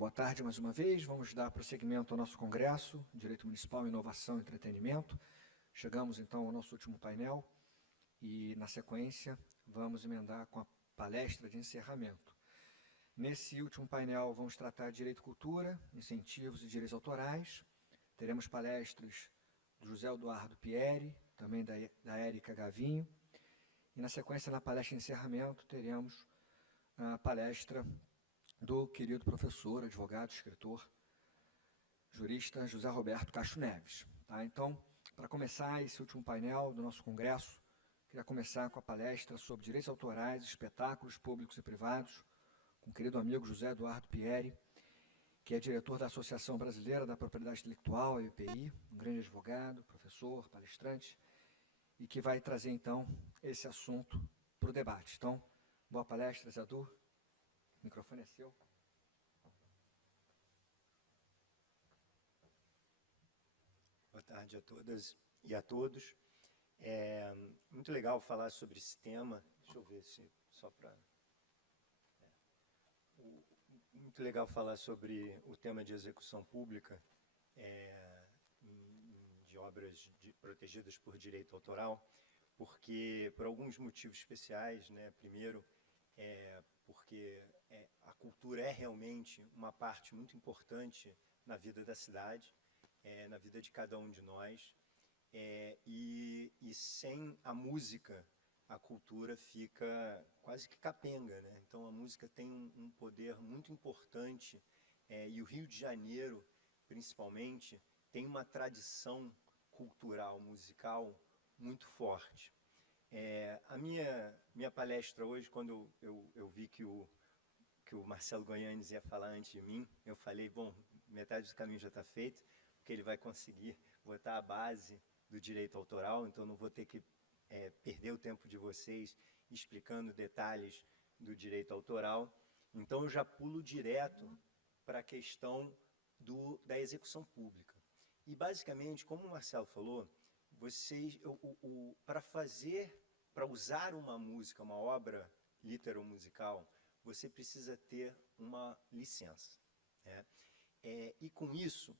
boa tarde mais uma vez. Vamos dar prosseguimento ao nosso congresso, Direito Municipal, Inovação e Entretenimento. Chegamos então ao nosso último painel e, na sequência, vamos emendar com a palestra de encerramento. Nesse último painel vamos tratar de Direito e Cultura, Incentivos e Direitos Autorais. Teremos palestras do José Eduardo Pieri, também da Érica Gavinho. E, na sequência, na palestra de encerramento, teremos a palestra do querido professor, advogado, escritor, jurista José Roberto Castro Neves. Tá? Então, para começar esse último painel do nosso congresso, queria começar com a palestra sobre direitos autorais, espetáculos públicos e privados, com o querido amigo José Eduardo Pieri, que é diretor da Associação Brasileira da Propriedade Intelectual, a EPI, um grande advogado, professor, palestrante, e que vai trazer, então, esse assunto para o debate. Então, boa palestra, Zé Edu. O microfone é seu. Boa tarde a todas e a todos. É muito legal falar sobre esse tema. Deixa eu ver se só para... Muito legal falar sobre o tema de execução pública de obras protegidas por direito autoral, porque, por alguns motivos especiais, né? Primeiro, porque a cultura é realmente uma parte muito importante na vida da cidade, na vida de cada um de nós, e sem a música, a cultura fica quase que capenga, né? Então a música tem um poder muito importante, e o Rio de Janeiro, principalmente, tem uma tradição cultural, musical, muito forte. A minha palestra hoje, quando eu vi que o Marcelo Goianes ia falar antes de mim, eu falei, bom, metade do caminho já está feito, porque ele vai conseguir botar a base do direito autoral, então não vou ter que perder o tempo de vocês explicando detalhes do direito autoral. Então eu já pulo direto para a questão da execução pública. E basicamente, como o Marcelo falou, para usar uma música, uma obra litero-musical, você precisa ter uma licença, né? E com isso,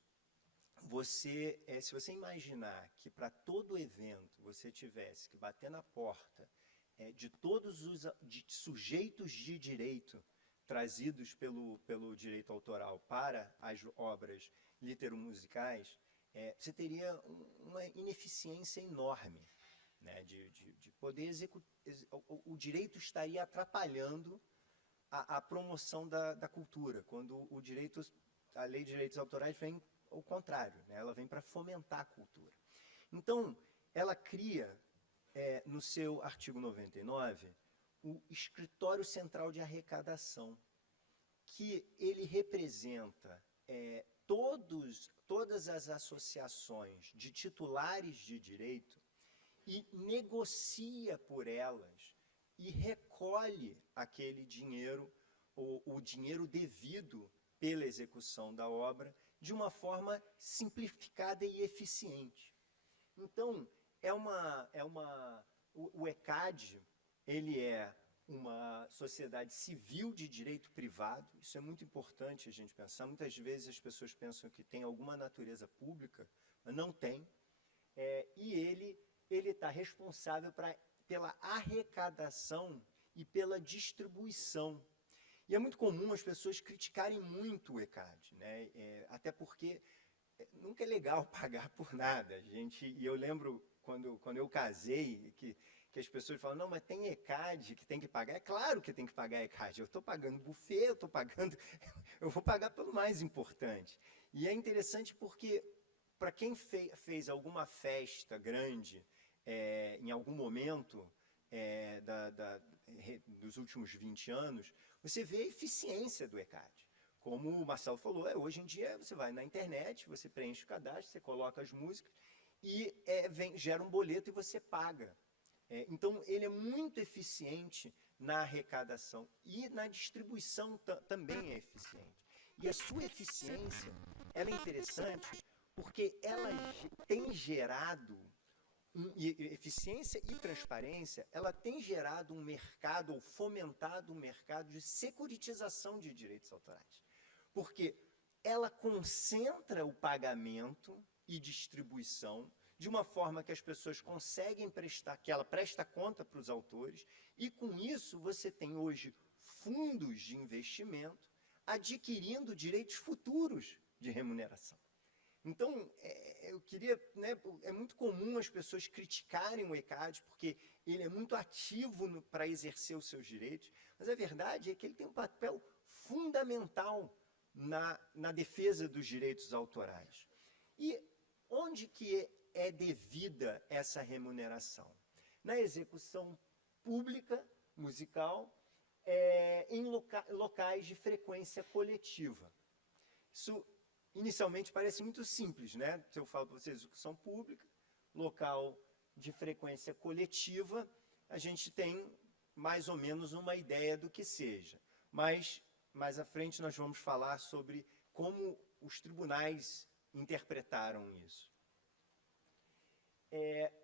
se você imaginar que para todo evento você tivesse que bater na porta de todos os sujeitos de direito trazidos pelo direito autoral para as obras litero-musicais, você teria uma ineficiência enorme, né, de poder executar. O direito estaria atrapalhando a promoção da cultura, quando a lei de direitos autorais vem ao contrário, né, ela vem para fomentar a cultura. Então, ela cria, no seu artigo 99, o Escritório Central de Arrecadação, que ele representa todas as associações de titulares de direito e negocia por elas e recolhe aquele dinheiro, o dinheiro devido pela execução da obra, de uma forma simplificada e eficiente. Então, o ECAD, ele é uma sociedade civil de direito privado. Isso é muito importante a gente pensar. Muitas vezes as pessoas pensam que tem alguma natureza pública, mas não tem. E ele está responsável pela arrecadação e pela distribuição. E é muito comum as pessoas criticarem muito o ECAD, né? Até porque nunca é legal pagar por nada. E eu lembro quando eu casei, que as pessoas falam, não, mas tem ECAD que tem que pagar. É claro que tem que pagar ECAD. Eu estou pagando buffet, eu vou pagar pelo mais importante. E é interessante porque, para quem fez alguma festa grande em algum momento dos últimos 20 anos, você vê a eficiência do ECAD. Como o Marcelo falou, hoje em dia você vai na internet, você preenche o cadastro, você coloca as músicas e gera um boleto e você paga. Então, ele é muito eficiente na arrecadação e na distribuição também é eficiente. E a sua eficiência, ela é interessante porque ela tem gerado, eficiência e transparência, ela tem gerado um mercado, ou fomentado um mercado de securitização de direitos autorais. porque ela concentra o pagamento e distribuição de uma forma que as pessoas conseguem prestar, que ela presta conta para os autores, e com isso você tem hoje fundos de investimento adquirindo direitos futuros de remuneração. Então, eu queria, né, é muito comum as pessoas criticarem o ECAD, porque ele é muito ativo para exercer os seus direitos, mas a verdade é que ele tem um papel fundamental na defesa dos direitos autorais. E onde que é devida essa remuneração? Na execução pública, musical, em locais de frequência coletiva. Isso, inicialmente, parece muito simples, né? Se eu falo para vocês execução pública, local de frequência coletiva, a gente tem mais ou menos uma ideia do que seja. Mas, mais à frente, nós vamos falar sobre como os tribunais interpretaram isso.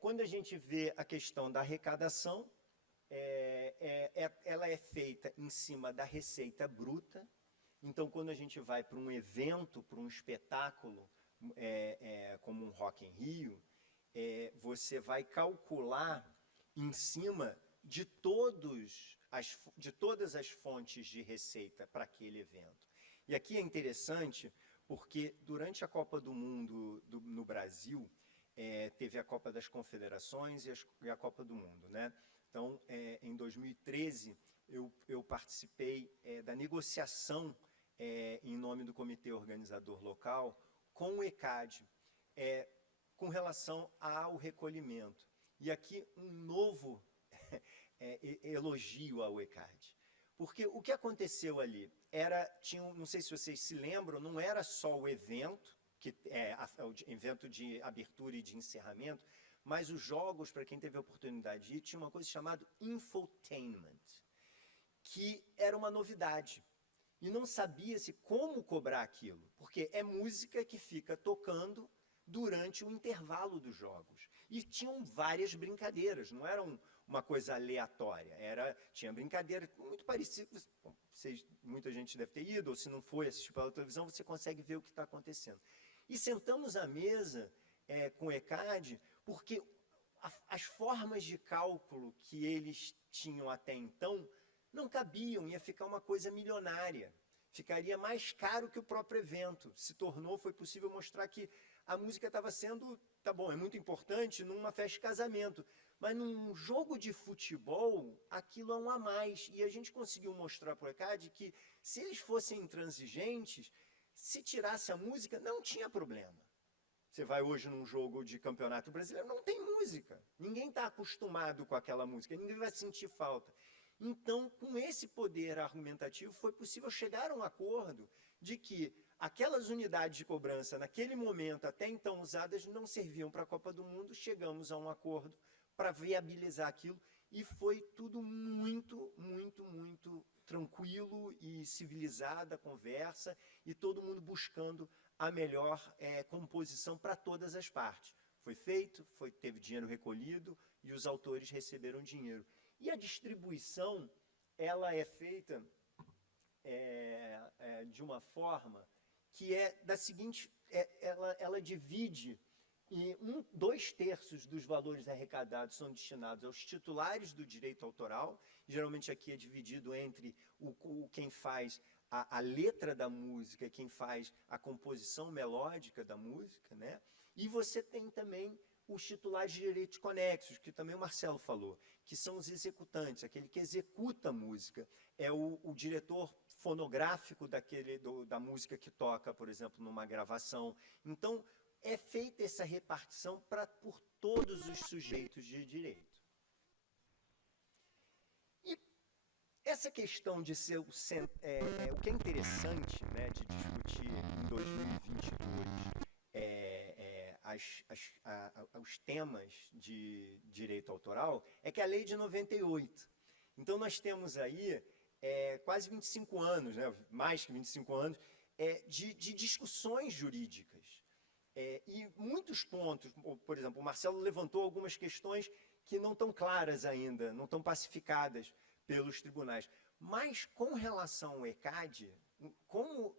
Quando a gente vê a questão da arrecadação, ela é feita em cima da receita bruta. Então, quando a gente vai para um evento, para um espetáculo, como um Rock in Rio, você vai calcular em cima de todas as fontes de receita para aquele evento. E aqui é interessante, porque durante a Copa do Mundo no Brasil, teve a Copa das Confederações e a Copa do Mundo, né? Então, em 2013, eu participei da negociação em nome do comitê organizador local com o ECAD, com relação ao recolhimento. E aqui um novo elogio ao ECAD. Porque o que aconteceu ali não sei se vocês se lembram, não era só o evento, o evento de abertura e de encerramento, mas os jogos, para quem teve a oportunidade de ir, tinha uma coisa chamada infotainment, que era uma novidade. E não sabia-se como cobrar aquilo, porque é música que fica tocando durante o intervalo dos jogos. E tinham várias brincadeiras, não era uma coisa aleatória, tinha brincadeira muito parecida. Bom, muita gente deve ter ido, ou se não foi assistir pela televisão, você consegue ver o que está acontecendo. E sentamos à mesa com o ECAD, porque as formas de cálculo que eles tinham até então não cabiam, ia ficar uma coisa milionária. Ficaria mais caro que o próprio evento. Foi possível mostrar que a música estava sendo, tá bom, é muito importante numa festa de casamento, mas num jogo de futebol, aquilo é um a mais. E a gente conseguiu mostrar para o ECAD que, se eles fossem intransigentes, se tirasse a música, não tinha problema. Você vai hoje num jogo de campeonato brasileiro, não tem música. Ninguém está acostumado com aquela música, ninguém vai sentir falta. Então, com esse poder argumentativo, foi possível chegar a um acordo de que aquelas unidades de cobrança, naquele momento, até então usadas, não serviam para a Copa do Mundo. Chegamos a um acordo para viabilizar aquilo e foi tudo muito, muito, muito tranquilo e civilizada a conversa e todo mundo buscando a melhor composição para todas as partes. Foi feito, teve dinheiro recolhido e os autores receberam dinheiro. E a distribuição, ela é feita de uma forma que da seguinte, ela divide e 2/3 dos valores arrecadados são destinados aos titulares do direito autoral. Geralmente aqui é dividido entre quem faz a letra da música, quem faz a composição melódica da música, né? E você tem também os titulares de direitos conexos, que também o Marcelo falou, que são os executantes, aquele que executa a música. É o diretor fonográfico da música que toca, por exemplo, numa gravação. Então, é feita essa repartição por todos os sujeitos de direito. E essa questão de ser o que é interessante, né, de discutir em 2022 os temas de direito autoral, é que a lei de 98. Então, nós temos aí quase 25 anos, né, mais que 25 anos, de discussões jurídicas. E muitos pontos, por exemplo, o Marcelo levantou algumas questões que não estão claras ainda, não estão pacificadas pelos tribunais. Mas, com relação ao ECAD, como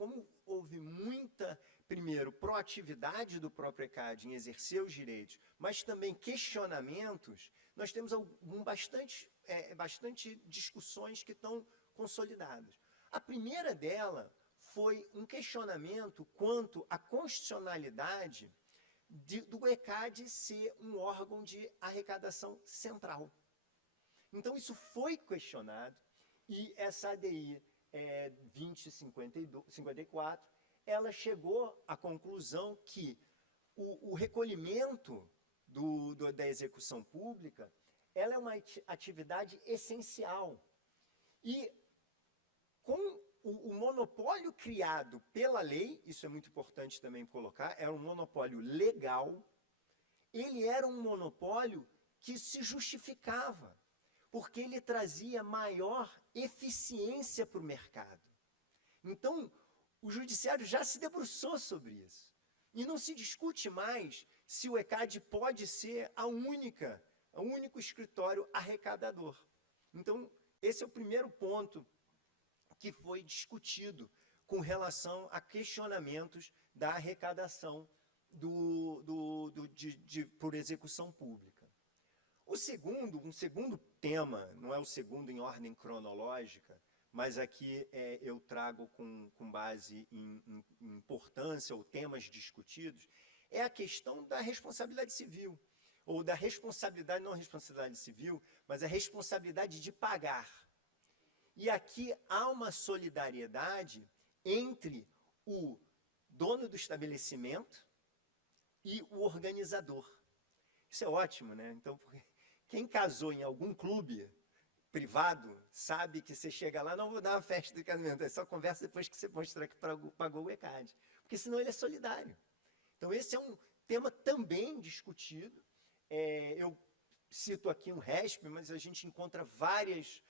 como houve muita, primeiro, proatividade do próprio ECAD em exercer os direitos, mas também questionamentos, nós temos bastante discussões que estão consolidadas. A primeira dela foi um questionamento quanto à constitucionalidade do ECAD ser um órgão de arrecadação central. Então, isso foi questionado, e essa ADI 2054, ela chegou à conclusão que o recolhimento da execução pública, ela é uma atividade essencial. E com o monopólio criado pela lei, isso é muito importante também colocar, era um monopólio legal, ele era um monopólio que se justificava, porque ele trazia maior eficiência para o mercado. Então, o judiciário já se debruçou sobre isso. E não se discute mais se o ECAD pode ser o único escritório arrecadador. Então, esse é o primeiro ponto que foi discutido com relação a questionamentos da arrecadação por execução pública. Um segundo tema, não é o segundo em ordem cronológica, mas aqui eu trago com base em importância ou temas discutidos, é a questão da responsabilidade civil, ou da responsabilidade, não responsabilidade civil, mas a responsabilidade de pagar. E aqui há uma solidariedade entre o dono do estabelecimento e o organizador. Isso é ótimo, né? Então, quem casou em algum clube privado sabe que você chega lá, não vou dar uma festa de casamento, é só conversa depois que você mostrar que pagou o ECAD. Porque senão ele é solidário. Então, esse é um tema também discutido. Eu cito aqui um RESP, mas a gente encontra vários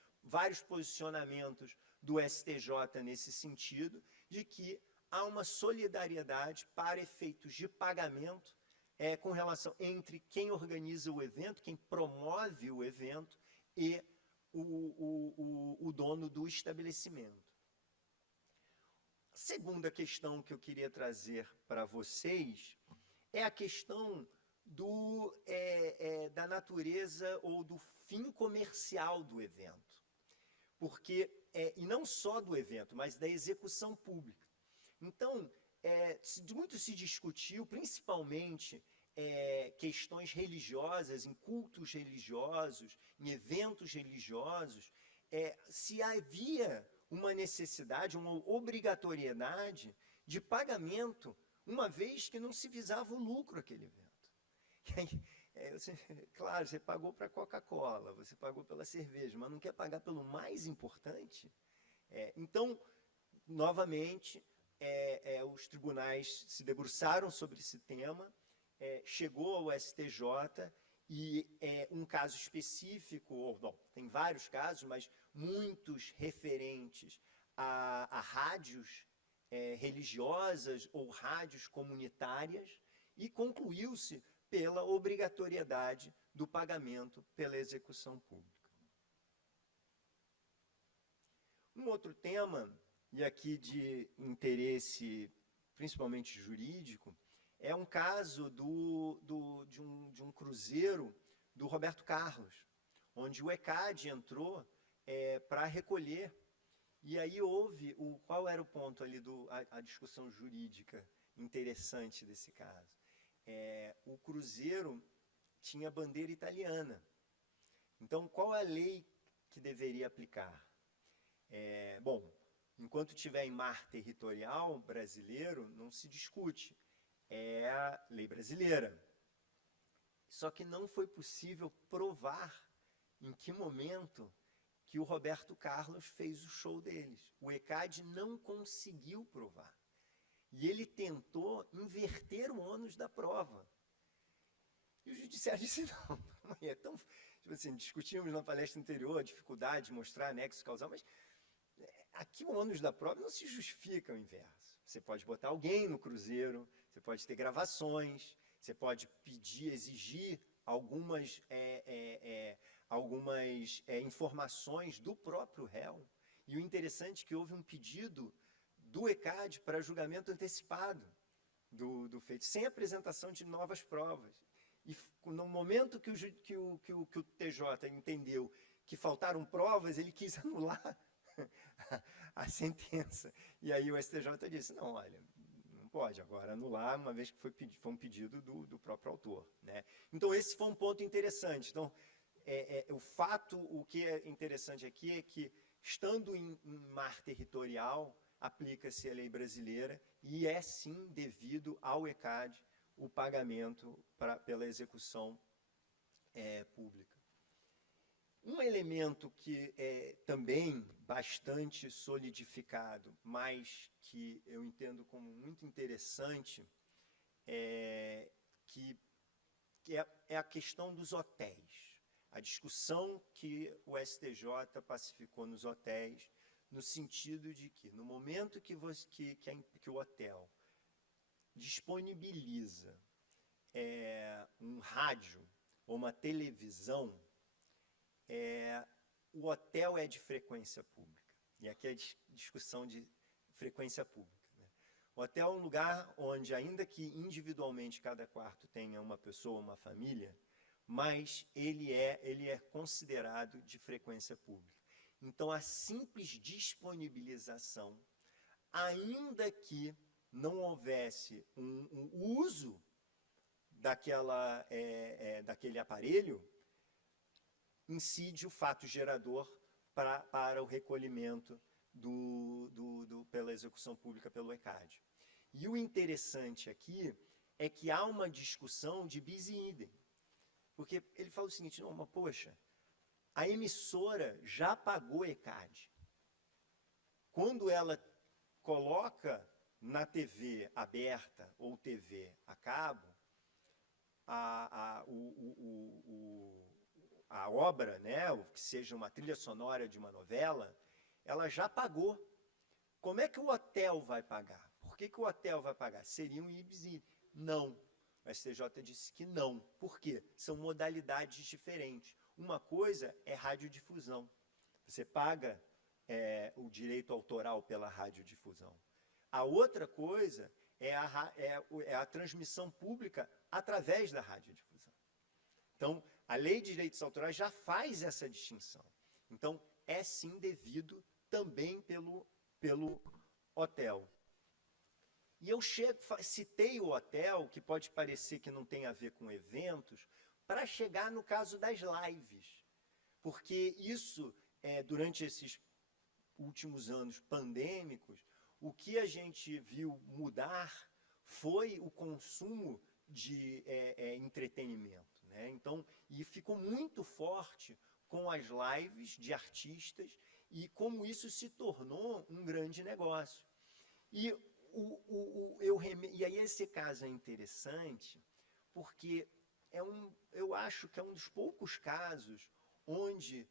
posicionamentos do STJ nesse sentido, de que há uma solidariedade para efeitos de pagamento com relação entre quem organiza o evento, quem promove o evento e o dono do estabelecimento. A segunda questão que eu queria trazer para vocês é a questão da natureza ou do fim comercial do evento. Porque, e não só do evento, mas da execução pública. Então, muito se discutiu, principalmente, questões religiosas, em cultos religiosos, em eventos religiosos, se havia uma necessidade, uma obrigatoriedade de pagamento, uma vez que não se visava o lucro aquele evento. Claro, você pagou para a Coca-Cola, você pagou pela cerveja, mas não quer pagar pelo mais importante? Então, novamente, os tribunais se debruçaram sobre esse tema, chegou ao STJ e um caso específico, tem vários casos, mas muitos referentes a rádios religiosas ou rádios comunitárias, e concluiu-se pela obrigatoriedade do pagamento pela execução pública. Um outro tema, e aqui de interesse principalmente jurídico, é um caso de um cruzeiro do Roberto Carlos, onde o ECAD entrou para recolher. E aí houve, qual era o ponto ali, a discussão jurídica interessante desse caso? O cruzeiro tinha bandeira italiana. Então, qual é a lei que deveria aplicar? Bom, enquanto estiver em mar territorial brasileiro, não se discute. É a lei brasileira. Só que não foi possível provar em que momento que o Roberto Carlos fez o show deles. O ECAD não conseguiu provar. E ele tentou inverter o ônus da prova. E o judiciário disse, não, é tão... Tipo assim, discutimos na palestra anterior a dificuldade de mostrar nexo causal, mas aqui o ônus da prova não se justifica o inverso. Você pode botar alguém no cruzeiro, você pode ter gravações, você pode pedir, exigir algumas informações do próprio réu. E o interessante é que houve um pedido do ECAD para julgamento antecipado do feito, sem apresentação de novas provas. E no momento que o TJ entendeu que faltaram provas, ele quis anular a sentença. E aí o STJ disse, não, olha, não pode agora anular, uma vez que foi um pedido do próprio autor, né? Então, esse foi um ponto interessante. Então, o que é interessante aqui é que, estando em mar territorial, aplica-se a lei brasileira e é, sim, devido ao ECAD o pagamento pela execução pública. Um elemento que é também bastante solidificado, mas que eu entendo como muito interessante, é a questão dos hotéis. A discussão que o STJ pacificou nos hotéis, no sentido de que, no momento que o hotel disponibiliza um rádio ou uma televisão, o hotel é de frequência pública. E aqui é discussão de frequência pública, né? O hotel é um lugar onde, ainda que individualmente cada quarto tenha uma pessoa, uma família, mas ele é considerado de frequência pública. Então, a simples disponibilização, ainda que não houvesse um uso daquele aparelho, incide o fato gerador para o recolhimento pela execução pública pelo ECAD. E o interessante aqui é que há uma discussão de bis in idem. Porque ele fala o seguinte, não, mas poxa, a emissora já pagou ECAD. Quando ela coloca na TV aberta ou TV a cabo, a obra, né, ou que seja uma trilha sonora de uma novela, ela já pagou. Como é que o hotel vai pagar? Por que o hotel vai pagar? Seria um ibis in idem. Não. O STJ disse que não. Por quê? São modalidades diferentes. Uma coisa é radiodifusão. Você paga o direito autoral pela radiodifusão. A outra coisa é a transmissão pública através da radiodifusão. Então, a Lei de Direitos Autorais já faz essa distinção. Então, é sim devido também pelo hotel. E eu citei o hotel, que pode parecer que não tem a ver com eventos, para chegar no caso das lives. Porque isso, durante esses últimos anos pandêmicos, o que a gente viu mudar foi o consumo de entretenimento, né? Então, e ficou muito forte com as lives de artistas e como isso se tornou um grande negócio. E aí esse caso é interessante porque eu acho que é um dos poucos casos onde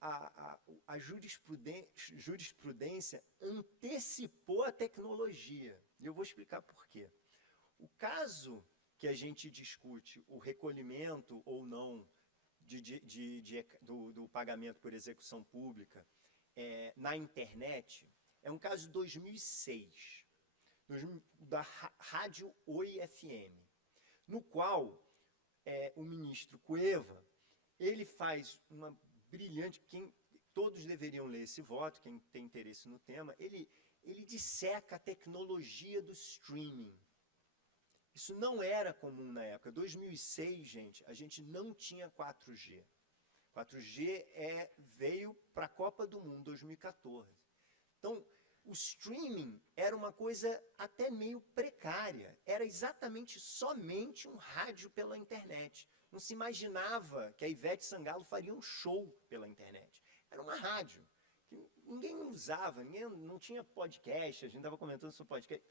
a jurisprudência antecipou a tecnologia. E eu vou explicar por quê. O caso que a gente discute, o recolhimento ou não do pagamento por execução pública na internet, é um caso de 2006, da Rádio Oi FM, no qual o ministro Cueva, ele faz uma brilhante, todos deveriam ler esse voto, quem tem interesse no tema, ele disseca a tecnologia do streaming. Isso não era comum na época. 2006, gente, a gente não tinha 4G. 4G veio para a Copa do Mundo, 2014. Então, o streaming era uma coisa até meio precária. Era exatamente somente um rádio pela internet. Não se imaginava que a Ivete Sangalo faria um show pela internet. Era uma rádio que ninguém usava, não tinha podcast, a gente estava comentando sobre podcast.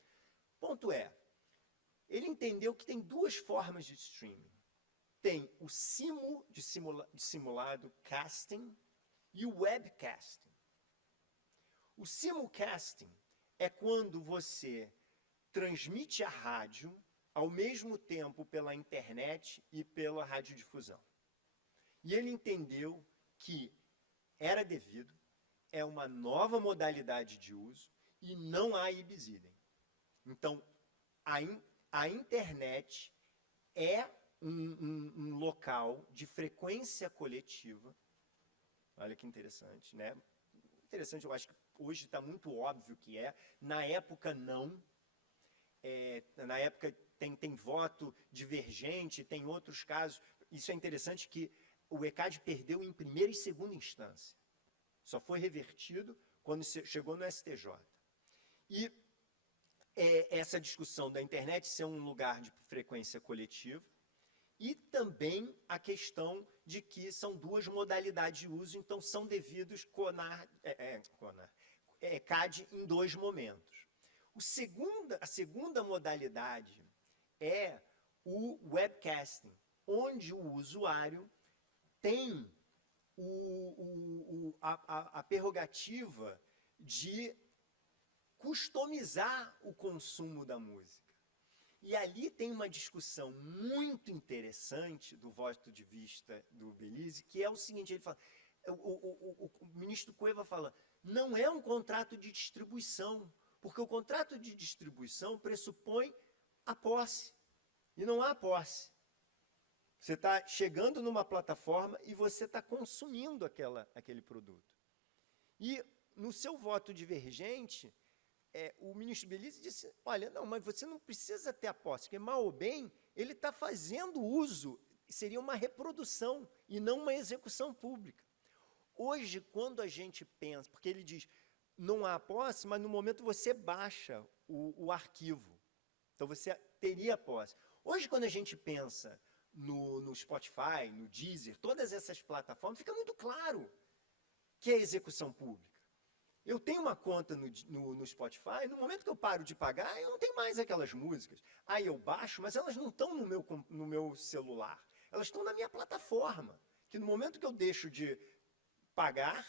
Ponto ele entendeu que tem duas formas de streaming. Tem o simulado casting e o webcasting. O simulcasting é quando você transmite a rádio ao mesmo tempo pela internet e pela radiodifusão. E ele entendeu que era devido, é uma nova modalidade de uso e não há ibis idem. Então, a internet é um local de frequência coletiva. Olha que interessante, né? Interessante, eu acho que hoje está muito óbvio que é. Na época, não. Na época tem voto divergente, tem outros casos. Isso é interessante que o ECAD perdeu em primeira e segunda instância. Só foi revertido quando chegou no STJ. E essa discussão da internet ser um lugar de frequência coletiva e também a questão de que são duas modalidades de uso, então são devidos ECAD em dois momentos. A segunda modalidade é o webcasting, onde o usuário tem a prerrogativa de customizar o consumo da música. E ali tem uma discussão muito interessante do voto de vista do Belize, que é o seguinte, ele fala, o ministro Cueva fala, não é um contrato de distribuição, porque o contrato de distribuição pressupõe a posse, e não há posse. Você está chegando numa plataforma e você está consumindo aquele produto. E no seu voto divergente, o ministro Belize disse, olha, não, mas você não precisa ter a posse, porque mal ou bem, ele está fazendo uso, seria uma reprodução e não uma execução pública. Hoje, quando a gente pensa, porque ele diz, não há posse, mas no momento você baixa o arquivo, então você teria posse. Hoje, quando a gente pensa no Spotify, no Deezer, todas essas plataformas, fica muito claro que é execução pública. Eu tenho uma conta no Spotify, no momento que eu paro de pagar, eu não tenho mais aquelas músicas. Aí eu baixo, mas elas não estão no meu celular. Elas estão na minha plataforma. Que no momento que eu deixo de pagar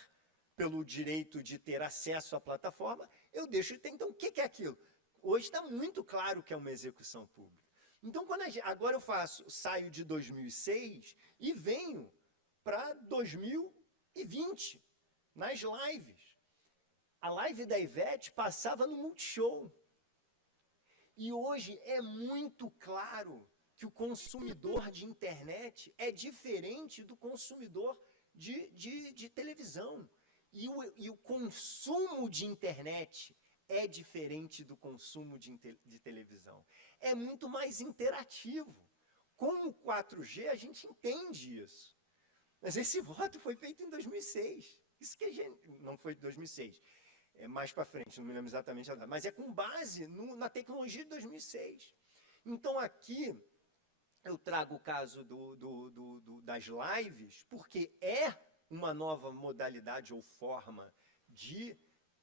pelo direito de ter acesso à plataforma, eu deixo de ter. Então, o que é aquilo? Hoje está muito claro que é uma execução pública. Então, agora eu saio de 2006 e venho para 2020, nas lives. A live da Ivete passava no Multishow. E hoje é muito claro que o consumidor de internet é diferente do consumidor de televisão. E o consumo de internet é diferente do consumo de televisão. É muito mais interativo. Com o 4G, a gente entende isso. Mas esse voto foi feito em 2006. Isso que não foi em 2006. É mais para frente, não me lembro exatamente a data. Mas é com base na tecnologia de 2006. Então, aqui, eu trago o caso das lives, porque é uma nova modalidade ou forma de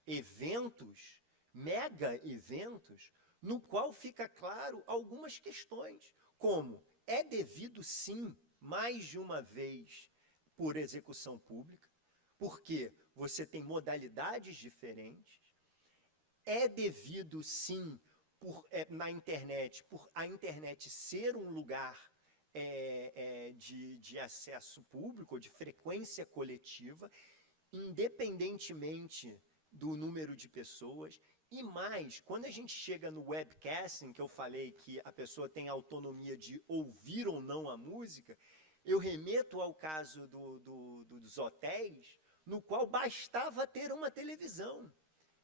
eventos, mega eventos, no qual fica claro algumas questões, como é devido sim, mais de uma vez, por execução pública, porque você tem modalidades diferentes, é devido sim, na internet, por a internet ser um lugar de acesso público, de frequência coletiva, independentemente do número de pessoas. E mais, quando a gente chega no webcasting, que eu falei que a pessoa tem a autonomia de ouvir ou não a música, eu remeto ao caso dos hotéis, no qual bastava ter uma televisão.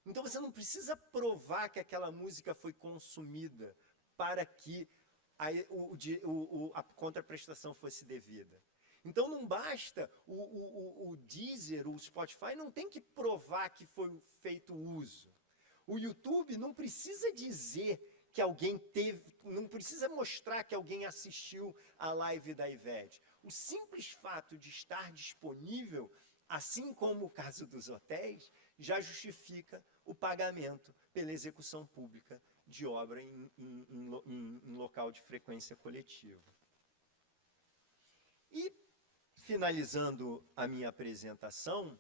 Então você não precisa provar que aquela música foi consumida para que a contraprestação fosse devida. Então não basta o Deezer, o Spotify, não tem que provar que foi feito uso. O YouTube não precisa dizer que alguém não precisa mostrar que alguém assistiu a live da Ivete. O simples fato de estar disponível, assim como o caso dos hotéis, já justifica o pagamento pela execução pública de obra em local de frequência coletiva. E, finalizando a minha apresentação,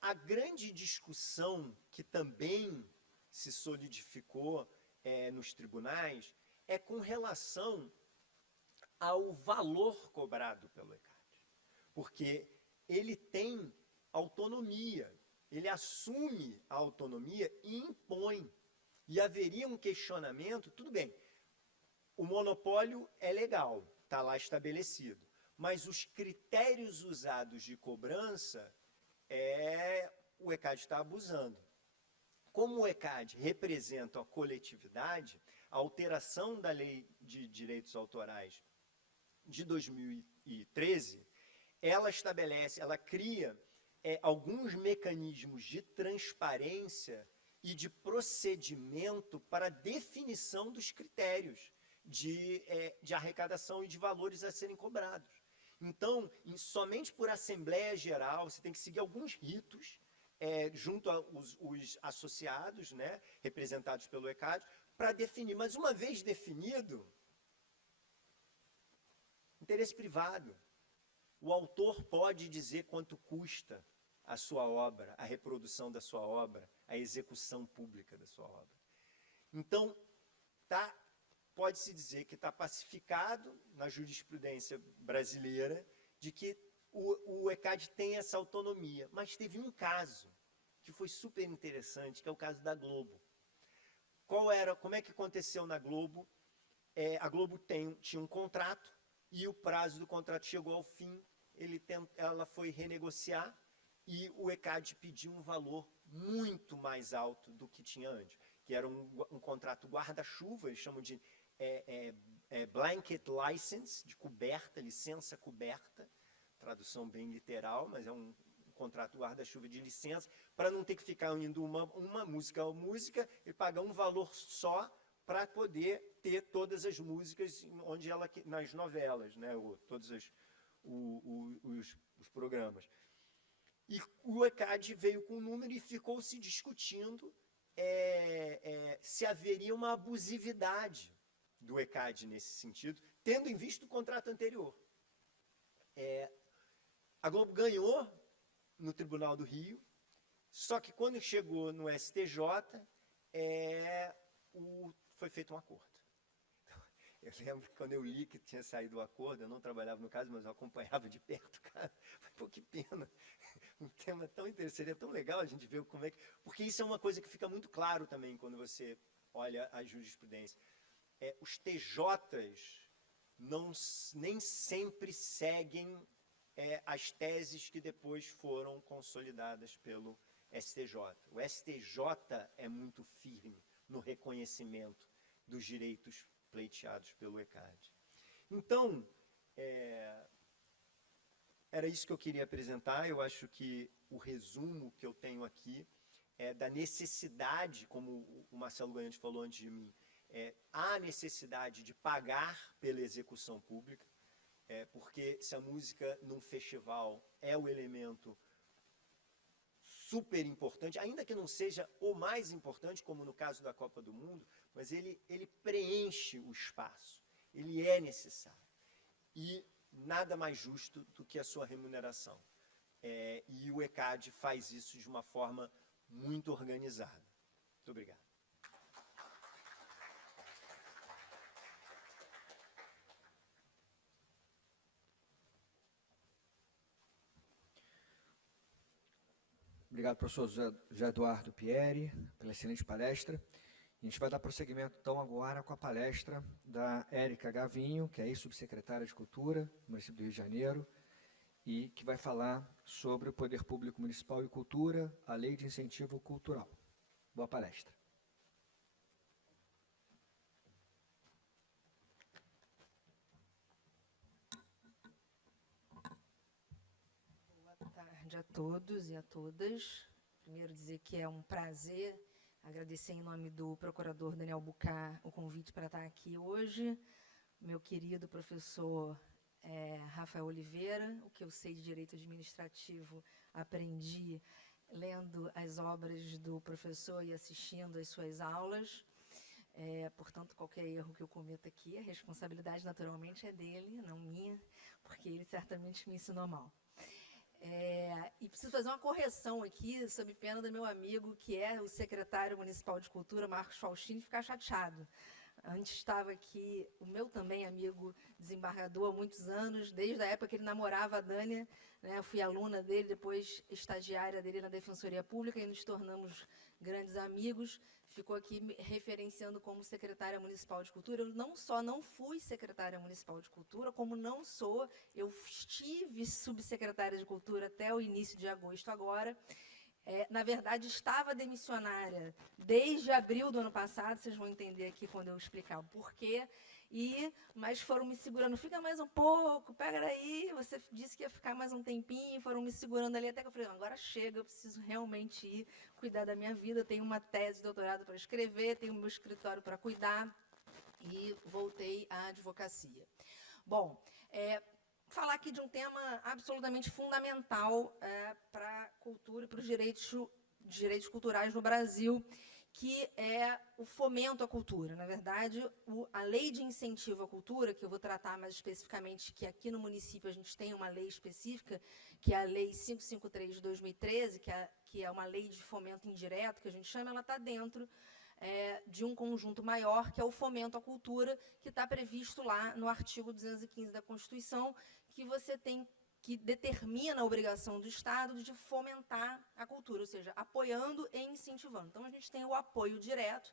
a grande discussão que também se solidificou nos tribunais é com relação ao valor cobrado pelo ECAD. Porque ele tem autonomia, ele assume a autonomia e impõe. E haveria um questionamento, tudo bem, o monopólio é legal, está lá estabelecido, mas os critérios usados de cobrança, o ECAD está abusando. Como o ECAD representa a coletividade, a alteração da Lei de Direitos Autorais de 2013, ela estabelece, ela cria alguns mecanismos de transparência e de procedimento para definição dos critérios de arrecadação e de valores a serem cobrados. Então, somente por Assembleia Geral, você tem que seguir alguns ritos, junto aos associados, né, representados pelo ECAD, para definir. Mas uma vez definido, interesse privado. O autor pode dizer quanto custa a sua obra, a reprodução da sua obra, a execução pública da sua obra. Então, pode-se dizer que está pacificado na jurisprudência brasileira de que o ECAD tem essa autonomia. Mas teve um caso que foi super interessante, que é o caso da Globo. Como é que aconteceu na Globo? A Globo tinha um contrato e o prazo do contrato chegou ao fim, ela foi renegociar e o ECAD pediu um valor muito mais alto do que tinha antes, que era um contrato guarda-chuva, eles chamam de blanket license, de coberta, licença coberta, tradução bem literal, mas é um contrato guarda-chuva de licença, para não ter que ficar indo uma música a música e pagar um valor só para poder ter todas as músicas nas novelas, né, ou todos os programas. E o ECAD veio com o número e ficou se discutindo se haveria uma abusividade do ECAD nesse sentido, tendo em vista o contrato anterior. A Globo ganhou no Tribunal do Rio, só que quando chegou no STJ, foi feito um acordo. Eu lembro que quando eu li que tinha saído o acordo, eu não trabalhava no caso, mas eu acompanhava de perto, cara. Pô, que pena. Um tema tão interessante, seria tão legal a gente ver como é que... Porque isso é uma coisa que fica muito claro também quando você olha a jurisprudência. Os TJs nem sempre seguem as teses que depois foram consolidadas pelo STJ. O STJ é muito firme no reconhecimento dos direitos pleiteados pelo ECAD. Então, era isso que eu queria apresentar. Eu acho que o resumo que eu tenho aqui é da necessidade, como o Marcelo Goiante falou antes de mim, há necessidade de pagar pela execução pública, porque se a música num festival é o elemento super importante, ainda que não seja o mais importante, como no caso da Copa do Mundo, mas ele preenche o espaço, ele é necessário. E nada mais justo do que a sua remuneração. E o ECAD faz isso de uma forma muito organizada. Muito obrigado. Obrigado, professor José Eduardo Pieri, pela excelente palestra. A gente vai dar prosseguimento, então, agora com a palestra da Érica Gavinho, que é ex-subsecretária de Cultura do município do Rio de Janeiro, e que vai falar sobre o Poder Público Municipal e Cultura, a Lei de Incentivo Cultural. Boa palestra. Boa tarde a todos e a todas. Primeiro dizer que é um prazer, agradecer em nome do procurador Daniel Bucar o convite para estar aqui hoje. Meu querido professor Rafael Oliveira, o que eu sei de direito administrativo aprendi lendo as obras do professor e assistindo às suas aulas. Portanto, qualquer erro que eu cometa aqui, a responsabilidade naturalmente é dele, não minha, porque ele certamente me ensinou mal. E preciso fazer uma correção aqui, sob pena do meu amigo, que é o secretário municipal de Cultura, Marcos Faustini, ficar chateado. Antes estava aqui o meu também amigo desembargador há muitos anos, desde a época que ele namorava a Dânia, né? Eu fui aluna dele, depois estagiária dele na Defensoria Pública e nos tornamos grandes amigos. Ficou aqui me referenciando como secretária municipal de cultura. Eu não fui secretária municipal de cultura, como não sou, eu estive subsecretária de cultura até o início de agosto agora. Na verdade, estava demissionária desde abril do ano passado, vocês vão entender aqui quando eu explicar o porquê, mas foram me segurando, fica mais um pouco, pega daí, você disse que ia ficar mais um tempinho, foram me segurando ali, até que eu falei, agora chega, eu preciso realmente ir cuidar da minha vida, tenho uma tese de doutorado para escrever, tenho o meu escritório para cuidar, e voltei à advocacia. Bom, falar aqui de um tema absolutamente fundamental para a cultura e para os direitos culturais no Brasil, que é o fomento à cultura. Na verdade, a lei de incentivo à cultura, que eu vou tratar mais especificamente, que aqui no município a gente tem uma lei específica, que é a Lei 553 de 2013, que é uma lei de fomento indireto, que a gente chama, ela está dentro de um conjunto maior, que é o fomento à cultura, que está previsto lá no artigo 215 da Constituição, que determina a obrigação do Estado de fomentar a cultura, ou seja, apoiando e incentivando. Então, a gente tem o apoio direto,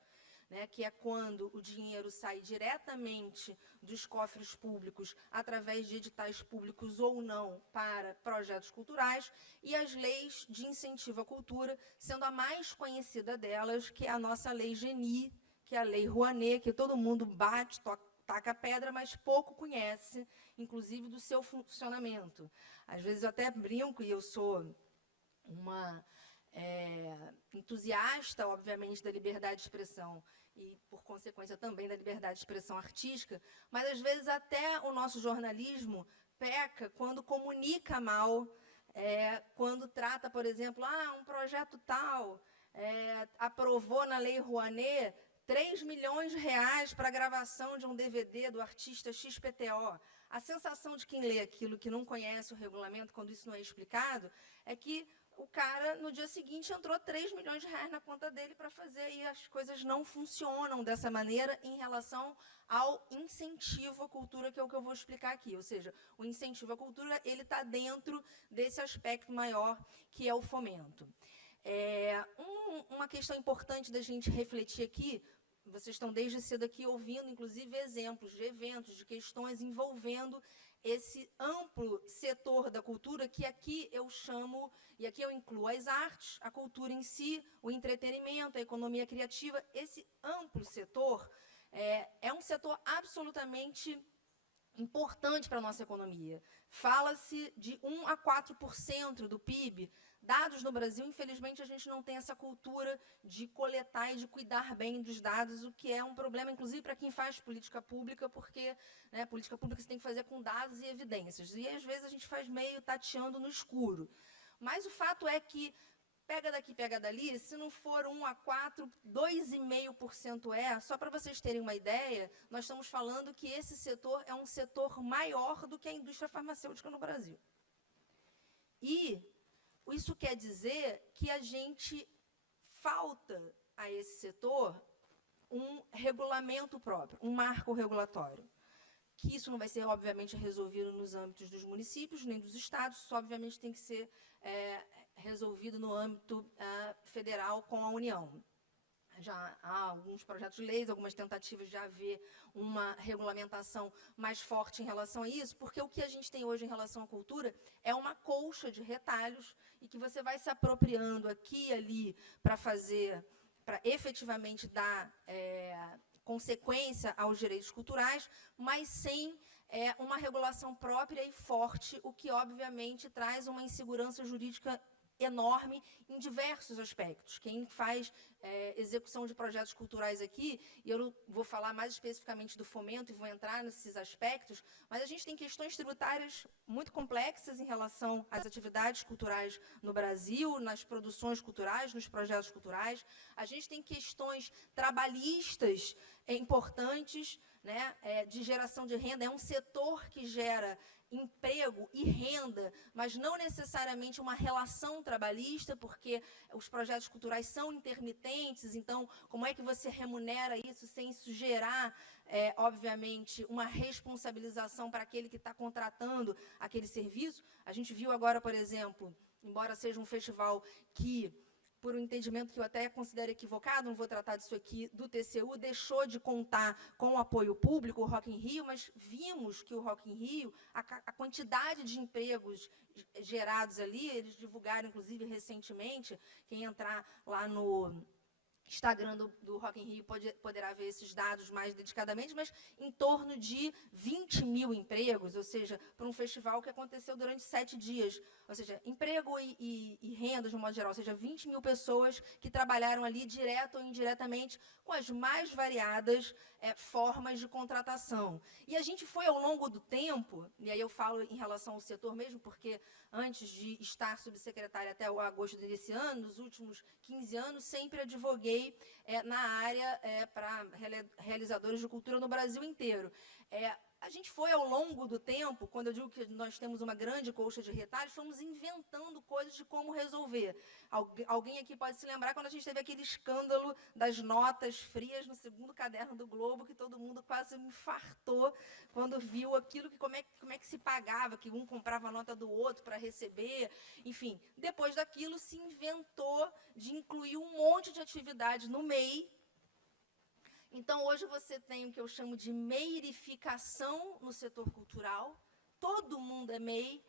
né, que é quando o dinheiro sai diretamente dos cofres públicos, através de editais públicos ou não, para projetos culturais, e as leis de incentivo à cultura, sendo a mais conhecida delas, que é a nossa Lei Geni, que é a Lei Rouanet, que todo mundo bate, taca pedra, mas pouco conhece, inclusive do seu funcionamento. Às vezes eu até brinco, e eu sou uma entusiasta, obviamente, da liberdade de expressão e, por consequência, também da liberdade de expressão artística, mas, às vezes, até o nosso jornalismo peca quando comunica mal, quando trata, por exemplo, um projeto tal aprovou na Lei Rouanet 3 milhões de reais para a gravação de um DVD do artista XPTO. A sensação de quem lê aquilo que não conhece o regulamento, quando isso não é explicado, é que o cara, no dia seguinte, entrou 3 milhões de reais na conta dele para fazer, e as coisas não funcionam dessa maneira em relação ao incentivo à cultura, que é o que eu vou explicar aqui. Ou seja, o incentivo à cultura ele está dentro desse aspecto maior, que é o fomento. Uma questão importante da gente refletir aqui, vocês estão desde cedo aqui ouvindo, inclusive, exemplos de eventos, de questões envolvendo esse amplo setor da cultura, que aqui eu chamo, e aqui eu incluo as artes, a cultura em si, o entretenimento, a economia criativa. Esse amplo setor é um setor absolutamente importante para a nossa economia. Fala-se de 1 a 4% do PIB. Dados no Brasil, infelizmente, a gente não tem essa cultura de coletar e de cuidar bem dos dados, o que é um problema, inclusive, para quem faz política pública, porque política pública você tem que fazer com dados e evidências. E, às vezes, a gente faz meio tateando no escuro. Mas o fato é que, pega daqui, pega dali, se não for 1 a 4, 2,5% só para vocês terem uma ideia, nós estamos falando que esse setor é um setor maior do que a indústria farmacêutica no Brasil. E isso quer dizer que a gente falta a esse setor um regulamento próprio, um marco regulatório. Que isso não vai ser, obviamente, resolvido nos âmbitos dos municípios, nem dos estados, isso, obviamente, tem que ser resolvido no âmbito federal com a União. Já há alguns projetos de leis, algumas tentativas de haver uma regulamentação mais forte em relação a isso, porque o que a gente tem hoje em relação à cultura é uma colcha de retalhos e que você vai se apropriando aqui e ali para efetivamente dar consequência aos direitos culturais, mas sem uma regulação própria e forte, o que, obviamente, traz uma insegurança jurídica enorme em diversos aspectos. Quem faz execução de projetos culturais aqui, e eu não vou falar mais especificamente do fomento e vou entrar nesses aspectos, mas a gente tem questões tributárias muito complexas em relação às atividades culturais no Brasil, nas produções culturais, nos projetos culturais. A gente tem questões trabalhistas importantes, né, de geração de renda. É um setor que gera emprego e renda, mas não necessariamente uma relação trabalhista, porque os projetos culturais são intermitentes, então, como é que você remunera isso sem isso gerar, obviamente, uma responsabilização para aquele que está contratando aquele serviço? A gente viu agora, por exemplo, embora seja um festival que, por um entendimento que eu até considero equivocado, não vou tratar disso aqui, do TCU, deixou de contar com o apoio público, o Rock in Rio, mas vimos que o Rock in Rio, a quantidade de empregos gerados ali, eles divulgaram, inclusive, recentemente, quem entrar lá no Instagram do Rock in Rio poderá ver esses dados mais dedicadamente, mas em torno de 20 mil empregos, ou seja, para um festival que aconteceu durante 7 dias. Ou seja, emprego e renda, de um modo geral, ou seja, 20 mil pessoas que trabalharam ali, direto ou indiretamente, com as mais variadas formas de contratação. E a gente foi, ao longo do tempo, e aí eu falo em relação ao setor mesmo, porque antes de estar subsecretária até o agosto desse ano, nos últimos 15 anos, sempre advoguei na área para realizadores de cultura no Brasil inteiro. A gente foi, ao longo do tempo, quando eu digo que nós temos uma grande colcha de retalhos, fomos inventando coisas de como resolver. Alguém aqui pode se lembrar quando a gente teve aquele escândalo das notas frias no segundo caderno do Globo, que todo mundo quase me infartou quando viu aquilo, que como é que se pagava, que um comprava a nota do outro para receber. Enfim, depois daquilo se inventou de incluir um monte de atividade no MEI. Então, hoje você tem o que eu chamo de meirificação no setor cultural. Todo mundo é MEI.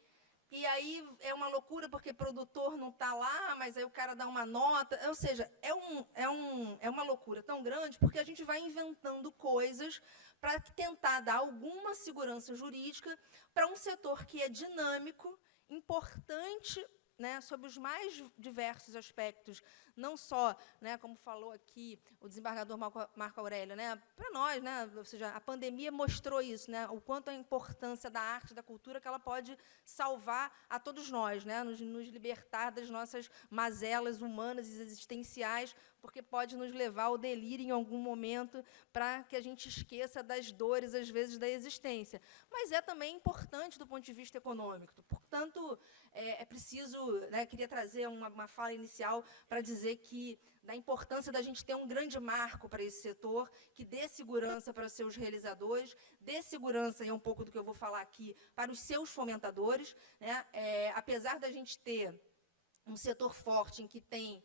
E aí é uma loucura, porque produtor não está lá, mas aí o cara dá uma nota. Ou seja, é uma loucura tão grande, porque a gente vai inventando coisas para tentar dar alguma segurança jurídica para um setor que é dinâmico, importante, né, sob os mais diversos aspectos, não só, né, como falou aqui o desembargador Marco Aurélio, né, para nós, né, ou seja, a pandemia mostrou isso, né, o quanto a importância da arte, da cultura, que ela pode salvar a todos nós, né, nos libertar das nossas mazelas humanas e existenciais, porque pode nos levar ao delírio em algum momento, para que a gente esqueça das dores, às vezes, da existência. Mas é também importante do ponto de vista econômico. Portanto, é preciso, né, queria trazer uma fala inicial para dizer que da importância da gente ter um grande marco para esse setor, que dê segurança para os seus realizadores, dê segurança, e é um pouco do que eu vou falar aqui, para os seus fomentadores, né? Apesar da gente ter um setor forte em que tem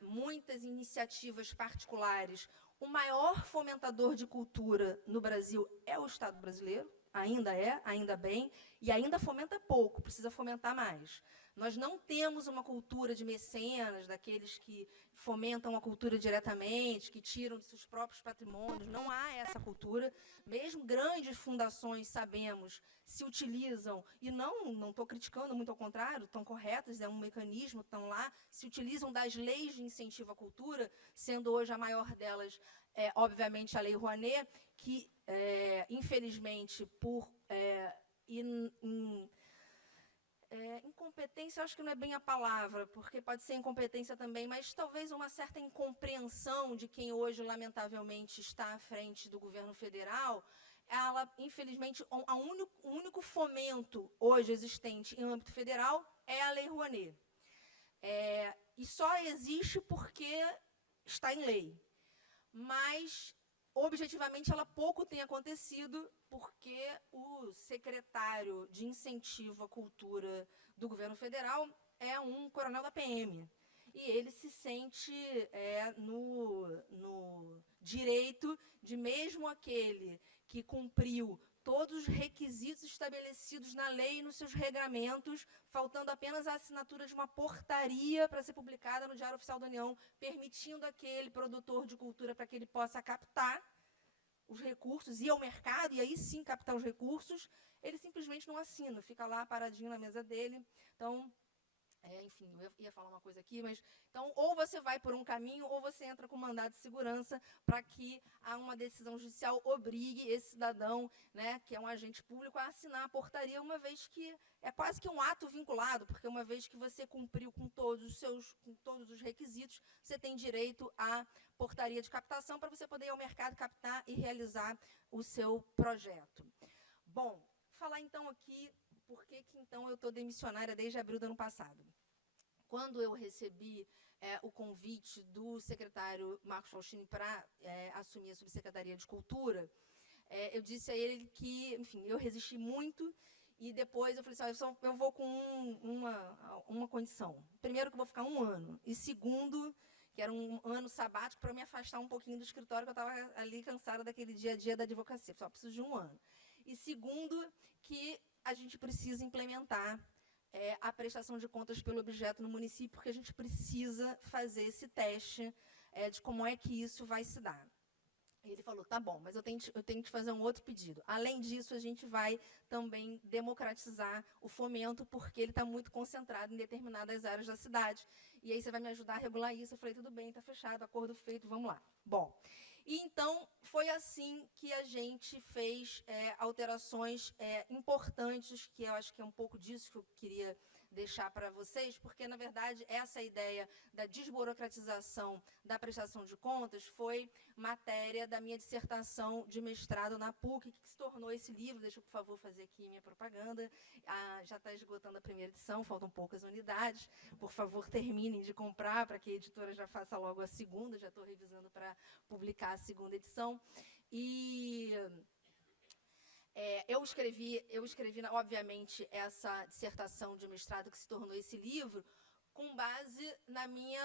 muitas iniciativas particulares, o maior fomentador de cultura no Brasil é o Estado brasileiro, ainda bem, e ainda fomenta pouco, precisa fomentar mais. Nós não temos uma cultura de mecenas, daqueles que fomentam a cultura diretamente, que tiram dos seus próprios patrimônios, não há essa cultura. Mesmo grandes fundações, sabemos, se utilizam, e não estou criticando, muito ao contrário, estão corretas, é um mecanismo, estão lá, se utilizam das leis de incentivo à cultura, sendo hoje a maior delas, obviamente, a Lei Rouanet, que, infelizmente, por incompetência, acho que não é bem a palavra, porque pode ser incompetência também, mas talvez uma certa incompreensão de quem hoje, lamentavelmente, está à frente do governo federal. Ela, infelizmente, o único fomento hoje existente em âmbito federal é a Lei Rouanet. E só existe porque está em lei. Mas, objetivamente, ela pouco tem acontecido, porque o secretário de incentivo à cultura do governo federal é um coronel da PM. E ele se sente no direito de, mesmo aquele que cumpriu todos os requisitos estabelecidos na lei e nos seus regramentos, faltando apenas a assinatura de uma portaria para ser publicada no Diário Oficial da União, permitindo aquele produtor de cultura para que ele possa captar os recursos, ir ao mercado e aí sim captar os recursos, ele simplesmente não assina, fica lá paradinho na mesa dele. Então, Enfim, eu ia falar uma coisa aqui, mas... Então, ou você vai por um caminho, ou você entra com mandado de segurança para que uma decisão judicial obrigue esse cidadão, né, que é um agente público, a assinar a portaria, uma vez que é quase que um ato vinculado, porque uma vez que você cumpriu com todos os requisitos, você tem direito à portaria de captação para você poder ir ao mercado captar e realizar o seu projeto. Bom, falar então aqui por que então eu estou demissionária desde abril do ano passado. Quando eu recebi o convite do secretário Marcos Faustini para assumir a subsecretaria de Cultura, eu disse a ele que, enfim, eu resisti muito e depois eu falei assim, eu vou com uma condição. Primeiro, que eu vou ficar 1 ano. E segundo, que era um ano sabático para me afastar um pouquinho do escritório, que eu estava ali cansada daquele dia a dia da advocacia. Só preciso de 1 ano. E segundo, que a gente precisa implementar a prestação de contas pelo objeto no município, porque a gente precisa fazer esse teste de como é que isso vai se dar. Ele falou, tá bom, mas eu tenho que te fazer um outro pedido. Além disso, a gente vai também democratizar o fomento, porque ele está muito concentrado em determinadas áreas da cidade. E aí você vai me ajudar a regular isso. Eu falei, tudo bem, está fechado, acordo feito, vamos lá. Bom, e então foi assim que a gente fez alterações importantes, que eu acho que é um pouco disso que eu queria deixar para vocês, porque, na verdade, essa ideia da desburocratização da prestação de contas foi matéria da minha dissertação de mestrado na PUC, que se tornou esse livro. Deixa eu, por favor, fazer aqui minha propaganda. Já está esgotando a primeira edição, faltam poucas unidades. Por favor, terminem de comprar, para que a editora já faça logo a segunda. Já estou revisando para publicar a segunda edição. E... eu escrevi, obviamente, essa dissertação de mestrado que se tornou esse livro com base na minha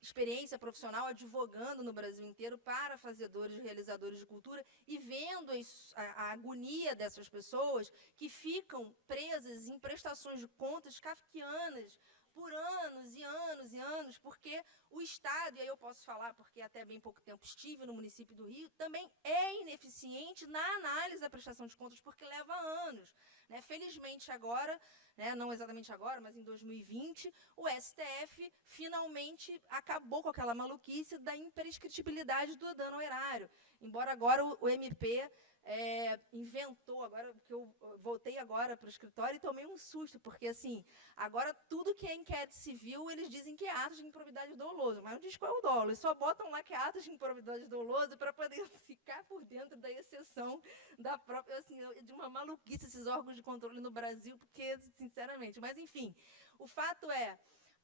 experiência profissional advogando no Brasil inteiro para fazedores e realizadores de cultura e vendo a agonia dessas pessoas que ficam presas em prestações de contas kafkianas por anos e anos e anos, porque o Estado, e aí eu posso falar porque até bem pouco tempo estive no município do Rio, também é ineficiente na análise da prestação de contas, porque leva anos. Né? Felizmente agora, né, não exatamente agora, mas em 2020, o STF finalmente acabou com aquela maluquice da imprescritibilidade do dano ao erário. Embora agora o MP inventou, agora que eu voltei agora para o escritório e tomei um susto, porque assim, agora tudo que é inquérito civil, eles dizem que é ato de improbidade doloso, mas não diz qual é o dolo, eles só botam lá que é ato de improbidade doloso para poder ficar por dentro da exceção da própria, assim, de uma maluquice esses órgãos de controle no Brasil, porque, sinceramente, mas enfim, o fato é,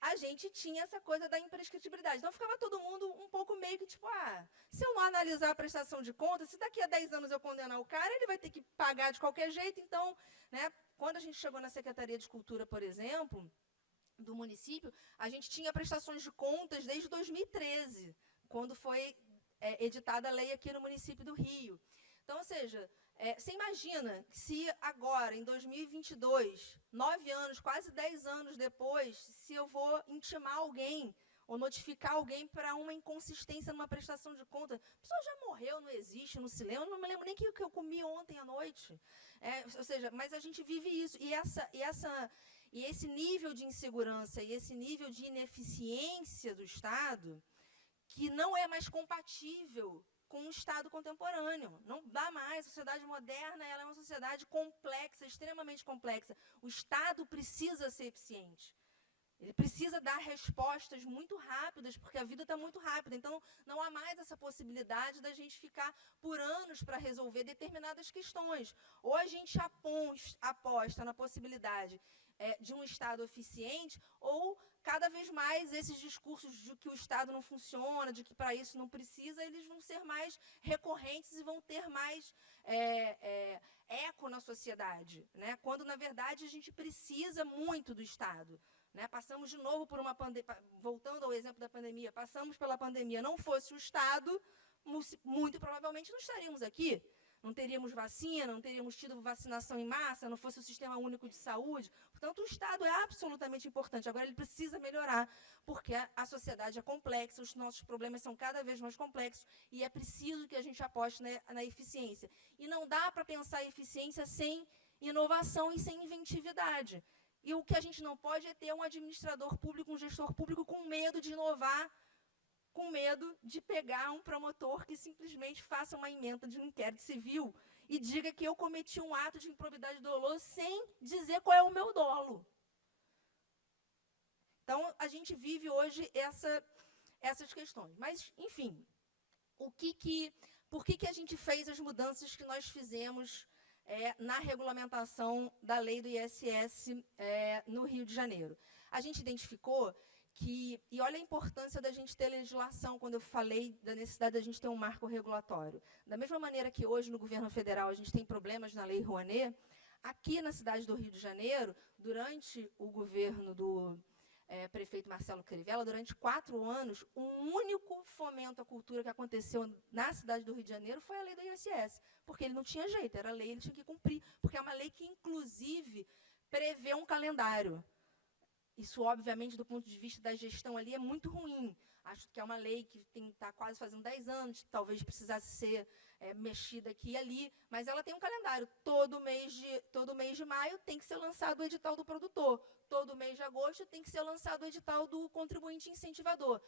a gente tinha essa coisa da imprescritibilidade. Então, ficava todo mundo um pouco meio que, tipo, se eu não analisar a prestação de contas, se daqui a 10 anos eu condenar o cara, ele vai ter que pagar de qualquer jeito. Então, né, quando a gente chegou na Secretaria de Cultura, por exemplo, do município, a gente tinha prestações de contas desde 2013, quando foi editada a lei aqui no município do Rio. Então, ou seja... você imagina se agora, em 2022, 9 anos, quase 10 anos depois, se eu vou intimar alguém ou notificar alguém para uma inconsistência numa prestação de conta. A pessoa já morreu, não existe, não se lembra, eu não me lembro nem o que eu comi ontem à noite. Ou seja, mas a gente vive isso. E esse nível de insegurança e esse nível de ineficiência do Estado, que não é mais compatível com o Estado contemporâneo. Não dá mais. A sociedade moderna ela é uma sociedade complexa, extremamente complexa. O Estado precisa ser eficiente. Ele precisa dar respostas muito rápidas, porque a vida está muito rápida. Então, não há mais essa possibilidade da gente ficar por anos para resolver determinadas questões. Ou a gente aposta na possibilidade de um Estado eficiente, ou cada vez mais esses discursos de que o Estado não funciona, de que para isso não precisa, eles vão ser mais recorrentes e vão ter mais eco na sociedade, né? Quando, na verdade, a gente precisa muito do Estado. Né? Passamos de novo por uma pandemia, voltando ao exemplo da pandemia, passamos pela pandemia, não fosse o Estado, muito provavelmente não estaríamos aqui. Não teríamos vacina, não teríamos tido vacinação em massa, não fosse o Sistema Único de Saúde. Portanto, o Estado é absolutamente importante. Agora, ele precisa melhorar, porque a sociedade é complexa, os nossos problemas são cada vez mais complexos e é preciso que a gente aposte na eficiência. E não dá para pensar eficiência sem inovação e sem inventividade. E o que a gente não pode é ter um administrador público, um gestor público com medo de inovar, com medo de pegar um promotor que simplesmente faça uma emenda de um inquérito civil e diga que eu cometi um ato de improbidade doloso sem dizer qual é o meu dolo. Então, a gente vive hoje essas questões. Mas, enfim, por que a gente fez as mudanças que nós fizemos na regulamentação da lei do ISS no Rio de Janeiro? A gente identificou que, e olha a importância da gente ter legislação, quando eu falei da necessidade da gente ter um marco regulatório. Da mesma maneira que hoje, no governo federal, a gente tem problemas na Lei Rouanet, aqui na cidade do Rio de Janeiro, durante o governo do prefeito Marcelo Crivella, durante 4 anos, o único fomento à cultura que aconteceu na cidade do Rio de Janeiro foi a lei do ISS, porque ele não tinha jeito, era lei, ele tinha que cumprir, porque é uma lei que, inclusive, prevê um calendário. Isso, obviamente, do ponto de vista da gestão ali, é muito ruim. Acho que é uma lei que está quase fazendo 10 anos, talvez precisasse ser mexida aqui e ali, mas ela tem um calendário. Todo mês de maio tem que ser lançado o edital do produtor. Todo mês de agosto tem que ser lançado o edital do contribuinte incentivador.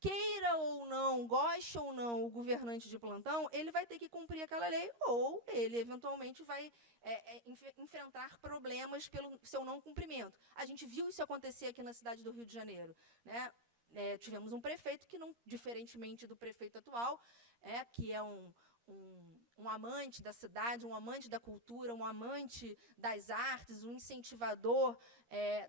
Queira ou não, goste ou não o governante de plantão, ele vai ter que cumprir aquela lei, ou ele, eventualmente, vai enfrentar problemas pelo seu não cumprimento. A gente viu isso acontecer aqui na cidade do Rio de Janeiro, né? Tivemos um prefeito que, não, diferentemente do prefeito atual, que é um amante da cidade, um amante da cultura, um amante das artes, um incentivador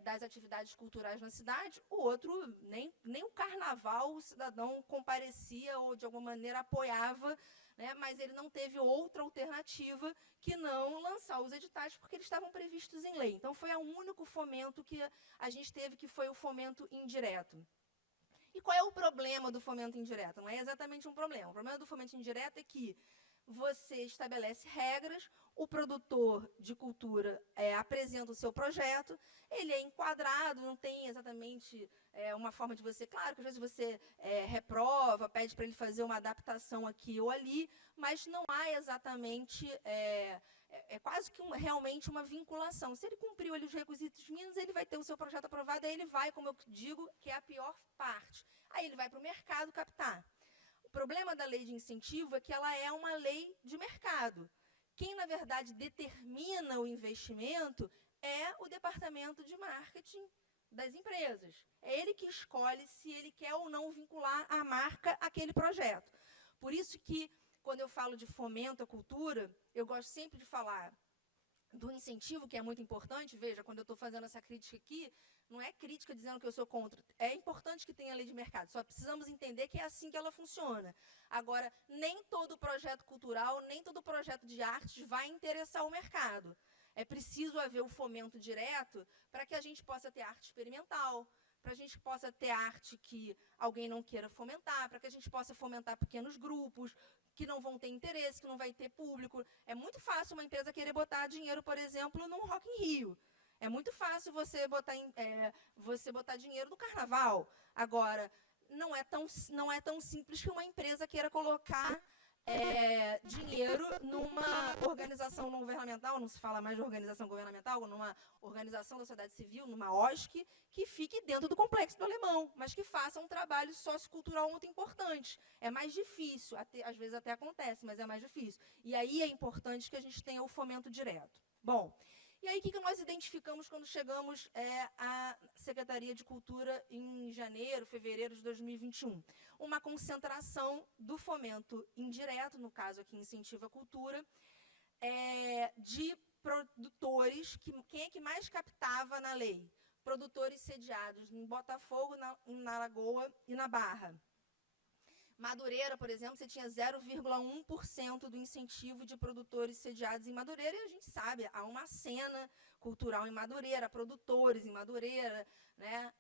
das atividades culturais na cidade, o outro, nem o carnaval o cidadão comparecia ou, de alguma maneira, apoiava, né, mas ele não teve outra alternativa que não lançar os editais, porque eles estavam previstos em lei. Então, foi o único fomento que a gente teve, que foi o fomento indireto. E qual é o problema do fomento indireto? Não é exatamente um problema. O problema do fomento indireto é que você estabelece regras, o produtor de cultura apresenta o seu projeto, ele é enquadrado, não tem exatamente uma forma de você... Claro que às vezes você reprova, pede para ele fazer uma adaptação aqui ou ali, mas não há exatamente... É quase que realmente uma vinculação. Se ele cumpriu ali os requisitos mínimos, ele vai ter o seu projeto aprovado, aí ele vai, como eu digo, que é a pior parte. Aí ele vai para o mercado captar. O problema da lei de incentivo é que ela é uma lei de mercado. Quem, na verdade, determina o investimento é o departamento de marketing das empresas. É ele que escolhe se ele quer ou não vincular a marca àquele projeto. Por isso que, quando eu falo de fomento à cultura, eu gosto sempre de falar do incentivo, que é muito importante. Veja, quando eu estou fazendo essa crítica aqui, não é crítica dizendo que eu sou contra. É importante que tenha lei de mercado, só precisamos entender que é assim que ela funciona. Agora, nem todo projeto cultural, nem todo projeto de artes vai interessar o mercado. É preciso haver o fomento direto para que a gente possa ter arte experimental, para a gente possa ter arte que alguém não queira fomentar, para que a gente possa fomentar pequenos grupos que não vão ter interesse, que não vai ter público. É muito fácil uma empresa querer botar dinheiro, por exemplo, num Rock in Rio. É muito fácil você botar dinheiro no carnaval. Agora, não é tão simples que uma empresa queira colocar dinheiro numa organização não governamental, não se fala mais de organização governamental, numa organização da sociedade civil, numa OSC, que fique dentro do Complexo do Alemão, mas que faça um trabalho sociocultural muito importante. É mais difícil, às vezes até acontece, mas é mais difícil. E aí é importante que a gente tenha o fomento direto. Bom, e aí o que nós identificamos quando chegamos à Secretaria de Cultura em fevereiro de 2021? Uma concentração do fomento indireto, no caso aqui Incentiva a Cultura, de produtores, quem é que mais captava na lei? Produtores sediados em Botafogo, na Lagoa e na Barra. Madureira, por exemplo, você tinha 0,1% do incentivo de produtores sediados em Madureira, e a gente sabe, há uma cena cultural em Madureira, produtores em Madureira, né?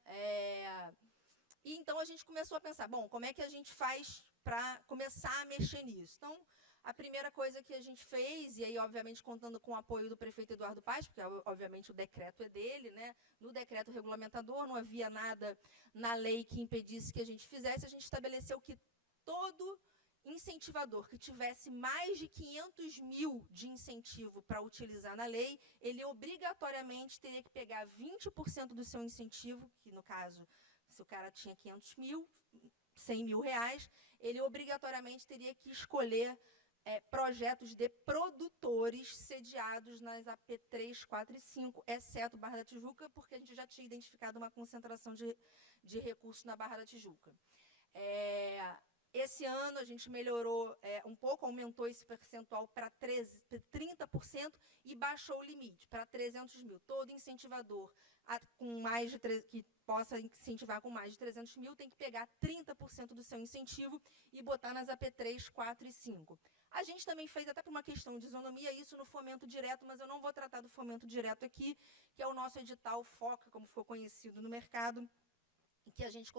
E então a gente começou a pensar, bom, como é que a gente faz para começar a mexer nisso? Então, a primeira coisa que a gente fez, e aí, obviamente, contando com o apoio do prefeito Eduardo Paes, porque, obviamente, o decreto é dele, né? No decreto regulamentador, não havia nada na lei que impedisse que a gente fizesse, a gente estabeleceu que todo incentivador que tivesse mais de 500 mil de incentivo para utilizar na lei, ele obrigatoriamente teria que pegar 20% do seu incentivo, que no caso, se o cara tinha 500 mil, 100 mil reais, ele obrigatoriamente teria que escolher projetos de produtores sediados nas AP 3, 4 e 5, exceto Barra da Tijuca, porque a gente já tinha identificado uma concentração de recursos na Barra da Tijuca. Esse ano a gente melhorou um pouco, aumentou esse percentual para 30% e baixou o limite para 300 mil. Todo incentivador com mais de que possa incentivar com mais de 300 mil tem que pegar 30% do seu incentivo e botar nas AP 3, 4 e 5. A gente também fez, até por uma questão de isonomia, isso no fomento direto, mas eu não vou tratar do fomento direto aqui, que é o nosso edital FOCA, como ficou conhecido no mercado, que a gente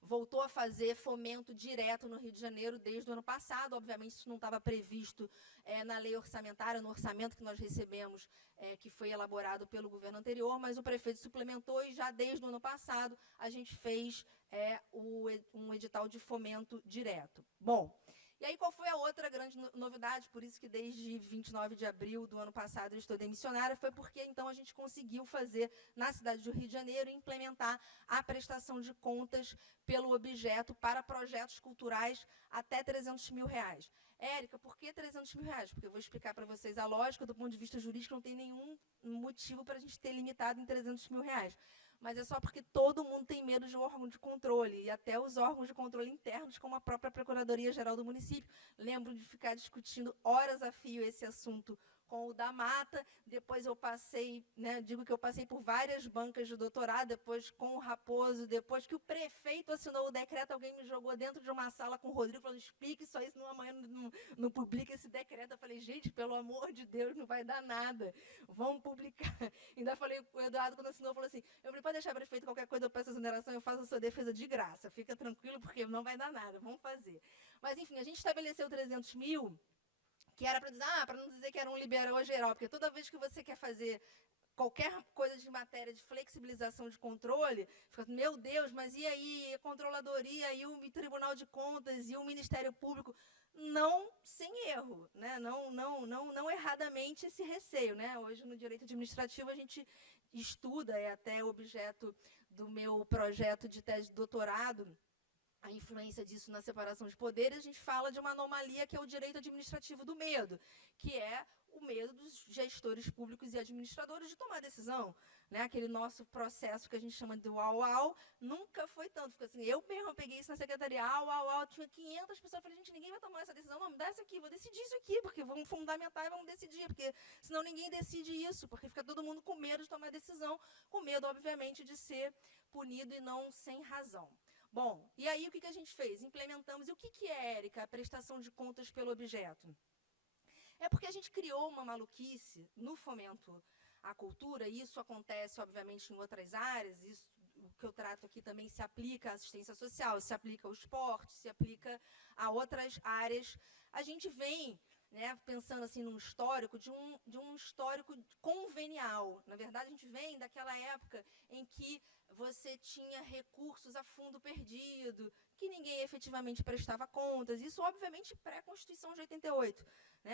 voltou a fazer fomento direto no Rio de Janeiro desde o ano passado. Obviamente, isso não estava previsto na lei orçamentária, no orçamento que nós recebemos, que foi elaborado pelo governo anterior, mas o prefeito suplementou e já desde o ano passado a gente fez um edital de fomento direto. Bom, e aí qual foi a outra grande novidade? Por isso que desde 29 de abril do ano passado eu estou demissionária, foi porque então a gente conseguiu fazer na cidade do Rio de Janeiro implementar a prestação de contas pelo objeto para projetos culturais até 300 mil reais. Érica, por que 300 mil reais? Porque eu vou explicar para vocês a lógica. Do ponto de vista jurídico, não tem nenhum motivo para a gente ter limitado em 300 mil reais. Mas é só porque todo mundo tem medo de um órgão de controle, e até os órgãos de controle internos, como a própria Procuradoria-Geral do Município. Lembro de ficar discutindo horas a fio esse assunto com o da Mata, depois eu passei, digo que eu passei por várias bancas de doutorado, depois com o Raposo, depois que o prefeito assinou o decreto, alguém me jogou dentro de uma sala com o Rodrigo, falando, explique isso aí, senão amanhã não publica esse decreto. Eu falei, gente, pelo amor de Deus, não vai dar nada, vamos publicar. Ainda falei, o Eduardo, quando assinou, falou assim, eu falei, pode deixar, prefeito, qualquer coisa eu peço exoneração, eu faço a sua defesa de graça, fica tranquilo, porque não vai dar nada, vamos fazer. Mas, enfim, a gente estabeleceu 300 mil, que era para dizer, para não dizer que era um liberal geral, porque toda vez que você quer fazer qualquer coisa de matéria de flexibilização de controle, fica, meu Deus, mas e aí a controladoria, e o Tribunal de Contas, e o Ministério Público? Não sem erro, não erradamente esse receio. Hoje, no direito administrativo, a gente estuda, é até objeto do meu projeto de tese de doutorado, a influência disso na separação de poderes. A gente fala de uma anomalia que é o direito administrativo do medo, que é o medo dos gestores públicos e administradores de tomar decisão. Aquele nosso processo que a gente chama de uau, nunca foi tanto. Fica assim, eu mesmo peguei isso na secretaria, tinha 500 pessoas, eu falei, gente, ninguém vai tomar essa decisão, não, me dá essa aqui, vou decidir isso aqui, porque vamos fundamentar e vamos decidir, porque senão ninguém decide isso, porque fica todo mundo com medo de tomar decisão, com medo, obviamente, de ser punido e não sem razão. Bom, e aí o que a gente fez? Implementamos, e o que é, Érica, a prestação de contas pelo objeto? É porque a gente criou uma maluquice no fomento à cultura, e isso acontece, obviamente, em outras áreas, isso, o que eu trato aqui também se aplica à assistência social, se aplica ao esporte, se aplica a outras áreas. A gente vem pensando assim num histórico, de um histórico convenial. Na verdade, a gente vem daquela época em que você tinha recursos a fundo perdido, que ninguém efetivamente prestava contas. Isso, obviamente, pré-Constituição de 88,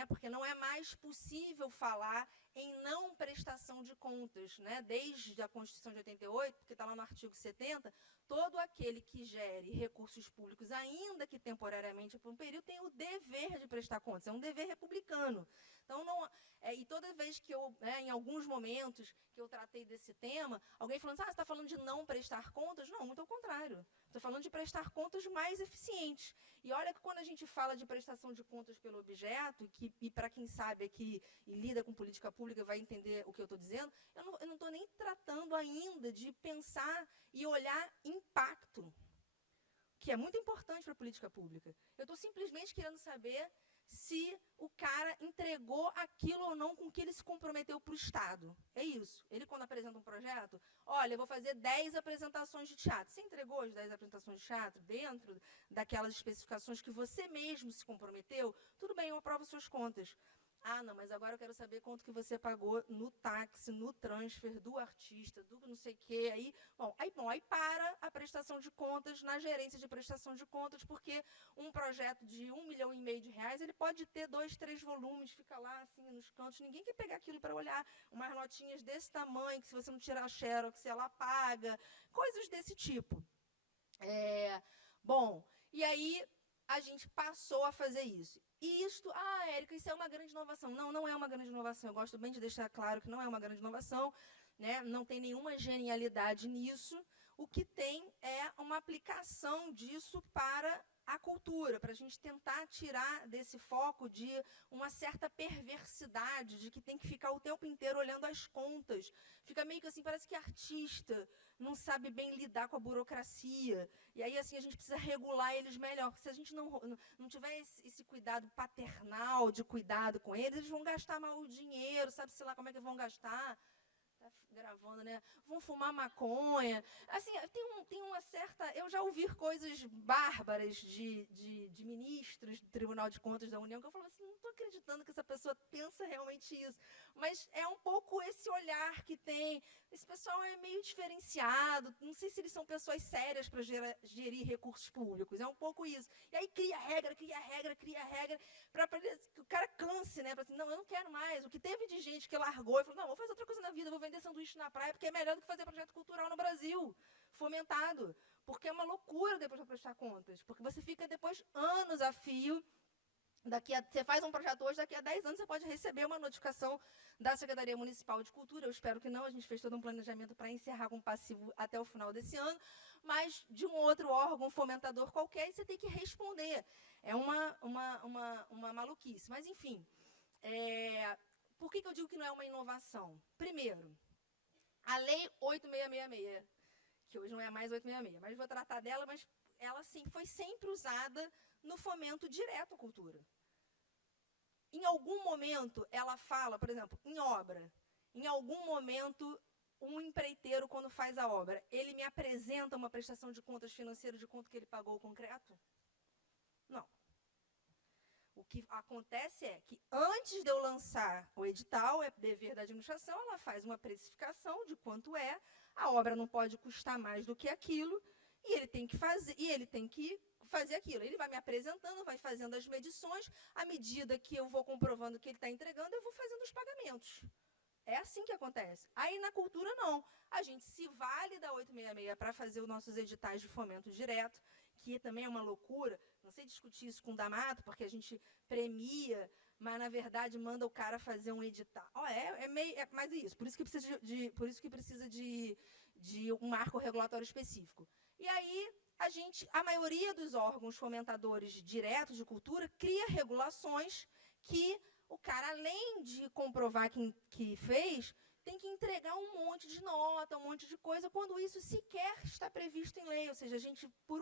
porque não é mais possível falar em não prestação de contas, desde a Constituição de 88, porque está lá no artigo 70, todo aquele que gere recursos públicos, ainda que temporariamente por um período, tem o dever de prestar contas, é um dever republicano. Então, e toda vez que eu, em alguns momentos que eu tratei desse tema, alguém falando, você está falando de não prestar contas? Não, muito ao contrário. Estou falando de prestar contas mais eficientes. E olha que quando a gente fala de prestação de contas pelo objeto, e para quem sabe aqui e lida com política pública vai entender o que eu estou dizendo, eu não estou nem tratando ainda de pensar e olhar impacto, que é muito importante para a política pública. Eu estou simplesmente querendo saber se o cara entregou aquilo ou não com que ele se comprometeu para o Estado. É isso. Ele, quando apresenta um projeto, olha, eu vou fazer 10 apresentações de teatro. Você entregou as 10 apresentações de teatro dentro daquelas especificações que você mesmo se comprometeu? Tudo bem, eu aprovo suas contas. Ah, não, mas agora eu quero saber quanto que você pagou no táxi, no transfer do artista, do não sei o quê. Aí para a prestação de contas na gerência de prestação de contas, porque um projeto de R$ 1,5 milhão, ele pode ter 2, 3 volumes, fica lá assim nos cantos, ninguém quer pegar aquilo para olhar, umas notinhas desse tamanho, que se você não tirar a xerox, ela paga, coisas desse tipo. E aí a gente passou a fazer isso. E isto, Érica, isso é uma grande inovação. Não, não é uma grande inovação. Eu gosto bem de deixar claro que não é uma grande inovação, né? Não tem nenhuma genialidade nisso. O que tem é uma aplicação disso para a cultura, para a gente tentar tirar desse foco de uma certa perversidade, de que tem que ficar o tempo inteiro olhando as contas. Fica meio que assim, parece que artista não sabe bem lidar com a burocracia. E aí, assim, a gente precisa regular eles melhor. Porque se a gente não tiver esse cuidado paternal, de cuidado com eles vão gastar mal o dinheiro, sabe-se lá como é que vão gastar. Tá gravando, né? Vão fumar maconha. Assim, tem uma certa... Eu já ouvi coisas bárbaras de ministros do Tribunal de Contas da União, que eu falo assim, não estou acreditando que essa pessoa pensa realmente isso. Mas é um pouco esse olhar que tem. Esse pessoal é meio diferenciado. Não sei se eles são pessoas sérias para gerir recursos públicos. É um pouco isso. E aí cria regra, para que o cara canse, né? Para assim, não, eu não quero mais. O que teve de gente que largou e falou, não, vou fazer outra coisa na vida, vou vender sanduíche na praia, porque é melhor do que fazer projeto cultural no Brasil, fomentado. Porque é uma loucura depois de prestar contas. Porque você fica depois anos a fio. Você faz um projeto hoje, daqui a 10 anos você pode receber uma notificação da Secretaria Municipal de Cultura. Eu espero que não, a gente fez todo um planejamento para encerrar com passivo até o final desse ano, mas de um outro órgão fomentador qualquer, e você tem que responder. É uma maluquice. Mas, enfim, por que eu digo que não é uma inovação? Primeiro, a Lei 8666, que hoje não é mais 866, mas vou tratar dela, mas ela sim, foi sempre usada no fomento direto à cultura. Em algum momento, ela fala, por exemplo, em obra, em algum momento, um empreiteiro, quando faz a obra, ele me apresenta uma prestação de contas financeira de quanto que ele pagou o concreto? Não. O que acontece é que, antes de eu lançar o edital, é dever da administração, ela faz uma precificação de quanto é, a obra não pode custar mais do que aquilo, e ele tem que fazer aquilo. Ele vai me apresentando, vai fazendo as medições, à medida que eu vou comprovando que ele está entregando, eu vou fazendo os pagamentos. É assim que acontece. Aí, na cultura, não. A gente se vale da 866 para fazer os nossos editais de fomento direto, que também é uma loucura. Não sei discutir isso com o D'Amato, porque a gente premia, mas, na verdade, manda o cara fazer um edital. Mas é isso. Por isso que precisa de um marco regulatório específico. E aí, a maioria dos órgãos fomentadores diretos de cultura cria regulações que o cara, além de comprovar que fez, tem que entregar um monte de nota, um monte de coisa, quando isso sequer está previsto em lei. Ou seja, a gente, por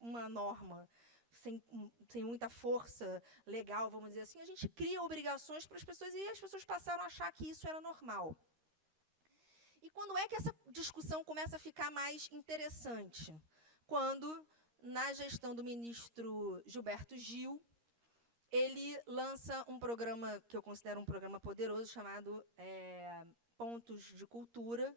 uma norma sem muita força legal, vamos dizer assim, a gente cria obrigações para as pessoas e as pessoas passaram a achar que isso era normal. E quando é que essa discussão começa a ficar mais interessante? Quando, na gestão do ministro Gilberto Gil, ele lança um programa que eu considero um programa poderoso, chamado Pontos de Cultura,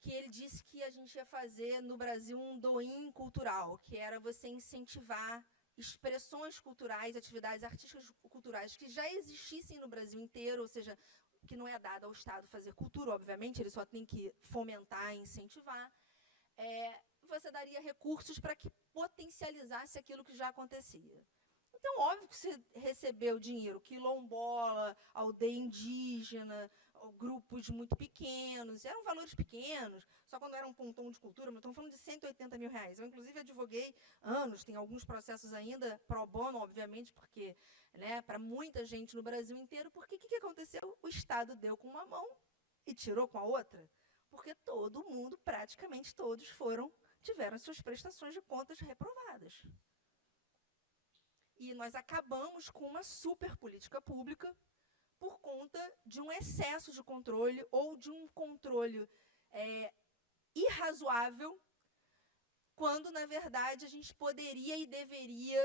que ele disse que a gente ia fazer no Brasil um do-in cultural, que era você incentivar expressões culturais, atividades artísticas culturais que já existissem no Brasil inteiro, ou seja, que não é dado ao Estado fazer cultura, obviamente, ele só tem que fomentar e incentivar. Você daria recursos para que potencializasse aquilo que já acontecia. Então, óbvio que você recebeu dinheiro, quilombola, aldeia indígena, grupos muito pequenos, eram valores pequenos, só quando era um pontão de cultura, mas estamos falando de R$180 mil. Eu, inclusive, advoguei anos, tem alguns processos ainda, pro bono, obviamente, porque, né, para muita gente no Brasil inteiro, porque o que aconteceu? O Estado deu com uma mão e tirou com a outra, porque todo mundo, praticamente todos, tiveram suas prestações de contas reprovadas. E nós acabamos com uma super política pública por conta de um excesso de controle ou de um controle irrazoável, quando, na verdade, a gente poderia e deveria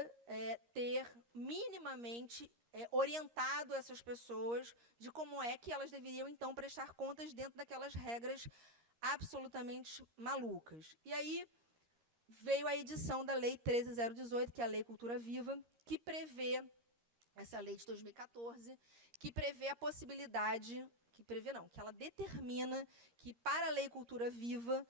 ter minimamente orientado essas pessoas de como é que elas deveriam, então, prestar contas dentro daquelas regras absolutamente malucas. E aí veio a edição da Lei 13.018, que é a Lei Cultura Viva, que prevê, essa lei de 2014, que prevê a possibilidade, que ela determina que para a Lei Cultura Viva,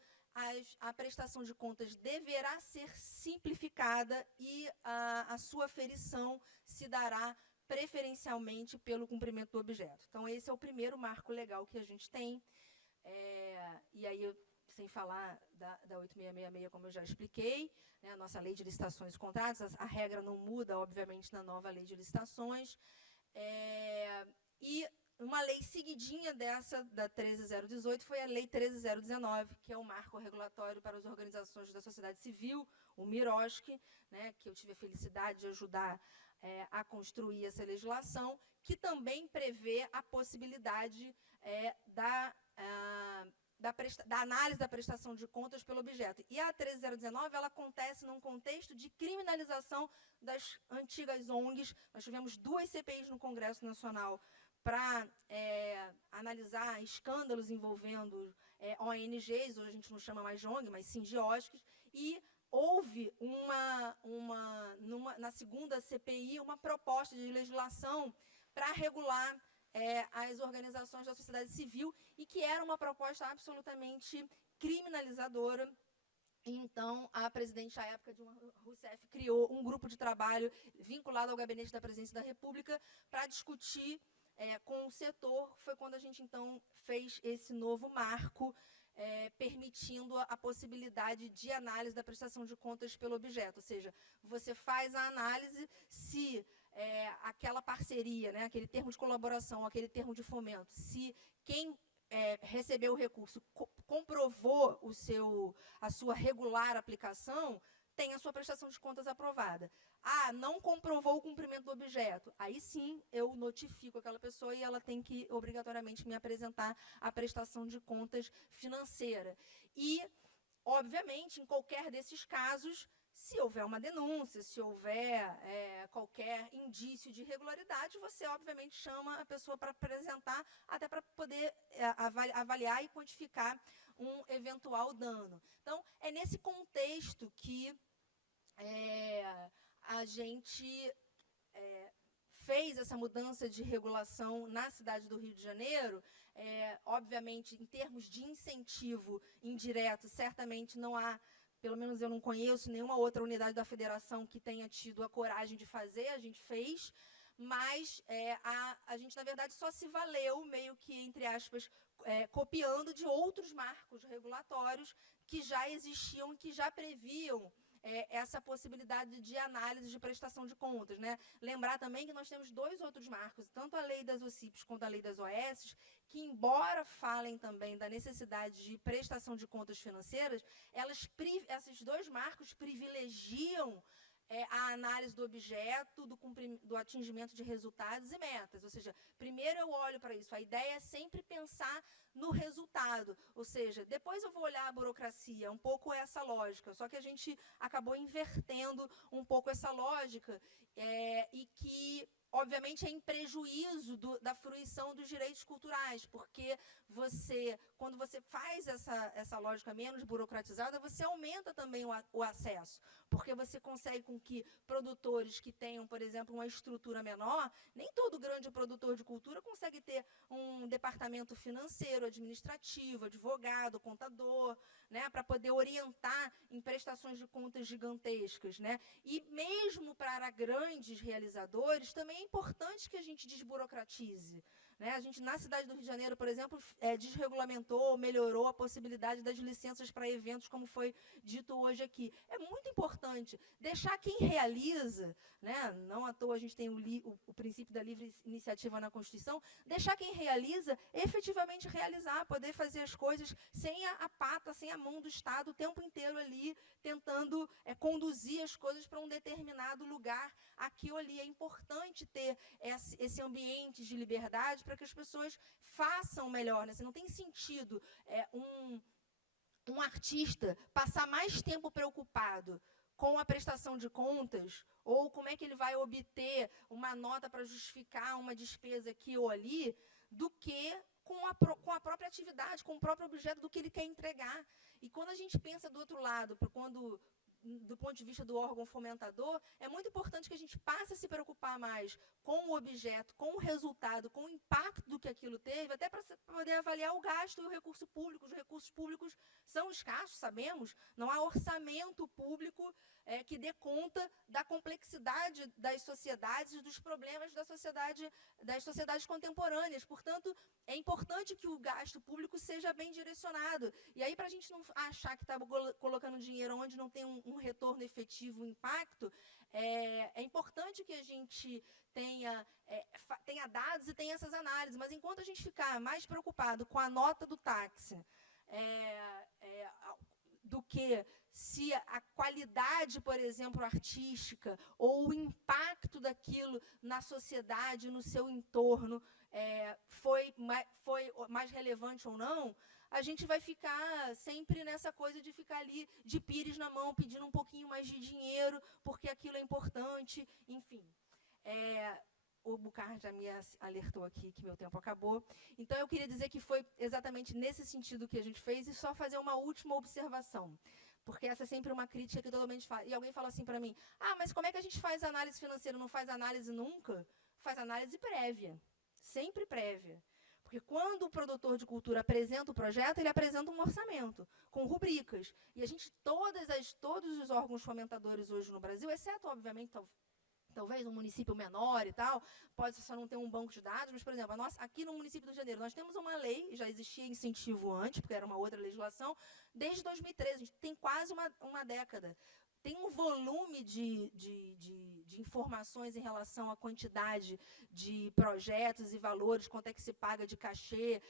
a prestação de contas deverá ser simplificada e a sua aferição se dará preferencialmente pelo cumprimento do objeto. Então, esse é o primeiro marco legal que a gente tem. E aí, sem falar da 8666, como eu já expliquei, né, a nossa lei de licitações e contratos, a regra não muda, obviamente, na nova lei de licitações. E uma lei seguidinha dessa, da 13.018, foi a Lei 13.019, que é o marco regulatório para as organizações da sociedade civil, o MIROSC, né, que eu tive a felicidade de ajudar a construir essa legislação, que também prevê a possibilidade da análise da prestação de contas pelo objeto. E a 13.019, ela acontece num contexto de criminalização das antigas ONGs. Nós tivemos 2 CPIs no Congresso Nacional para analisar escândalos envolvendo ONGs, hoje a gente não chama mais de ONG, mas sim de OSCs, e houve na segunda CPI uma proposta de legislação para regular as organizações da sociedade civil, e que era uma proposta absolutamente criminalizadora. Então, a presidente, à época, Dilma Rousseff, criou um grupo de trabalho vinculado ao Gabinete da Presidência da República para discutir com o setor. Foi quando a gente, então, fez esse novo marco, permitindo a possibilidade de análise da prestação de contas pelo objeto. Ou seja, você faz a análise se aquela parceria, né, aquele termo de colaboração, aquele termo de fomento, se quem recebeu o recurso comprovou a sua regular aplicação, tem a sua prestação de contas aprovada. Não comprovou o cumprimento do objeto. Aí sim, eu notifico aquela pessoa e ela tem que, obrigatoriamente, me apresentar a prestação de contas financeira. E, obviamente, em qualquer desses casos, se houver uma denúncia, se houver qualquer indício de irregularidade, você, obviamente, chama a pessoa para apresentar, até para poder avaliar e quantificar um eventual dano. Então, é nesse contexto que a gente fez essa mudança de regulação na cidade do Rio de Janeiro. Obviamente, em termos de incentivo indireto, certamente não há, pelo menos eu não conheço nenhuma outra unidade da federação que tenha tido a coragem de fazer. A gente fez, mas a gente, na verdade, só se valeu, meio que, entre aspas, copiando de outros marcos regulatórios que já existiam, que já previam essa possibilidade de análise de prestação de contas, né? Lembrar também que nós temos 2 outros marcos, tanto a lei das OCIPs quanto a lei das OS, que, embora falem também da necessidade de prestação de contas financeiras, esses 2 marcos privilegiam a análise do objeto, do atingimento de resultados e metas. Ou seja, primeiro eu olho para isso. A ideia é sempre pensar no resultado. Ou seja, depois eu vou olhar a burocracia, um pouco essa lógica. Só que a gente acabou invertendo um pouco essa lógica e que, obviamente, é em prejuízo da fruição dos direitos culturais, porque quando você faz essa lógica menos burocratizada, você aumenta também o acesso, porque você consegue com que produtores que tenham, por exemplo, uma estrutura menor, nem todo grande produtor de cultura consegue ter um departamento financeiro, administrativo, advogado, contador, né, para poder orientar em prestações de contas gigantescas, né? E mesmo para grandes realizadores, também é importante que a gente desburocratize, né? A gente, na cidade do Rio de Janeiro, por exemplo, desregulamentou, melhorou a possibilidade das licenças para eventos, como foi dito hoje aqui. É muito importante deixar quem realiza, né? Não à toa a gente tem o princípio da livre iniciativa na Constituição, deixar quem realiza efetivamente realizar, poder fazer as coisas sem a pata, sem a mão do Estado o tempo inteiro ali, tentando conduzir as coisas para um determinado lugar aqui ou ali. É importante ter esse ambiente de liberdade para que as pessoas façam melhor, né? Não tem sentido um artista passar mais tempo preocupado com a prestação de contas, ou como é que ele vai obter uma nota para justificar uma despesa aqui ou ali, do que com a própria atividade, com o próprio objeto do que ele quer entregar. E quando a gente pensa do outro lado, do ponto de vista do órgão fomentador, é muito importante que a gente passe a se preocupar mais com o objeto, com o resultado, com o impacto do que aquilo teve, até para poder avaliar o gasto e o recurso público. Os recursos públicos são escassos, sabemos, não há orçamento público que dê conta da complexidade das sociedades e dos problemas das sociedades contemporâneas. Portanto, é importante que o gasto público seja bem direcionado. E aí, para a gente não achar que está colocando dinheiro onde não tem um retorno efetivo, um impacto, é importante que a gente tenha dados e tenha essas análises. Mas enquanto a gente ficar mais preocupado com a nota do táxi do que se a qualidade, por exemplo, artística, ou o impacto daquilo na sociedade, no seu entorno, foi mais relevante ou não, a gente vai ficar sempre nessa coisa de ficar ali de pires na mão, pedindo um pouquinho mais de dinheiro, porque aquilo é importante, enfim. O Bucar já me alertou aqui que meu tempo acabou. Então, eu queria dizer que foi exatamente nesse sentido que a gente fez, e só fazer uma última observação, porque essa é sempre uma crítica que todo mundo faz. E alguém fala assim para mim, mas como é que a gente faz análise financeira? Não faz análise nunca? Faz análise prévia, sempre prévia. Porque quando o produtor de cultura apresenta o projeto, ele apresenta um orçamento, com rubricas. E a gente, todos os órgãos fomentadores hoje no Brasil, exceto, obviamente, talvez um município menor e tal, pode só não ter um banco de dados, mas, por exemplo, aqui no município do Rio de Janeiro, nós temos uma lei, já existia incentivo antes, porque era uma outra legislação, desde 2013, a gente tem quase uma década. Tem um volume de informações em relação à quantidade de projetos e valores, quanto é que se paga de cachê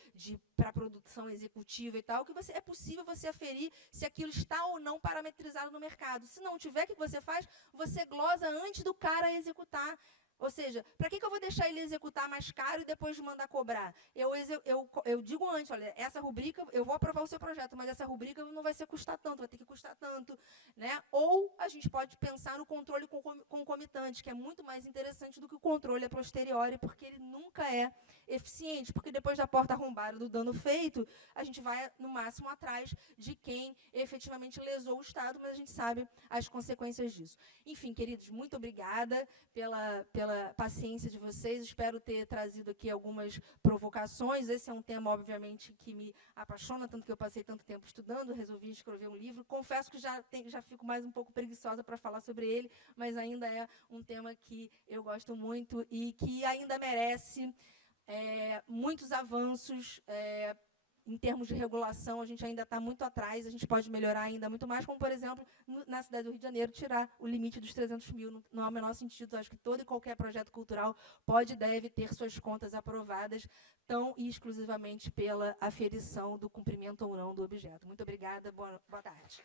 para produção executiva e tal, que é possível você aferir se aquilo está ou não parametrizado no mercado. Se não tiver, o que você faz? Você glosa antes do cara executar. Ou seja, para que eu vou deixar ele executar mais caro e depois de mandar cobrar? Eu digo antes, olha, essa rubrica, eu vou aprovar o seu projeto, mas essa rubrica não vai ser custar tanto, vai ter que custar tanto, né? Ou a gente pode pensar no controle concomitante, que é muito mais interessante do que o controle a posteriori, porque ele nunca é eficiente, porque depois da porta arrombada do dano feito, a gente vai, no máximo, atrás de quem efetivamente lesou o Estado, mas a gente sabe as consequências disso. Enfim, queridos, muito obrigada pela paciência de vocês. Espero ter trazido aqui algumas provocações. Esse é um tema, obviamente, que me apaixona, tanto que eu passei tanto tempo estudando, resolvi escrever um livro. Confesso que já fico mais um pouco preguiçosa para falar sobre ele, mas ainda é um tema que eu gosto muito e que ainda merece muitos avanços. Em termos de regulação, a gente ainda está muito atrás, a gente pode melhorar ainda muito mais, como, por exemplo, na cidade do Rio de Janeiro, tirar o limite dos 300 mil. Não há o menor sentido. Acho que todo e qualquer projeto cultural pode e deve ter suas contas aprovadas, tão e exclusivamente pela aferição do cumprimento ou não do objeto. Muito obrigada, boa tarde.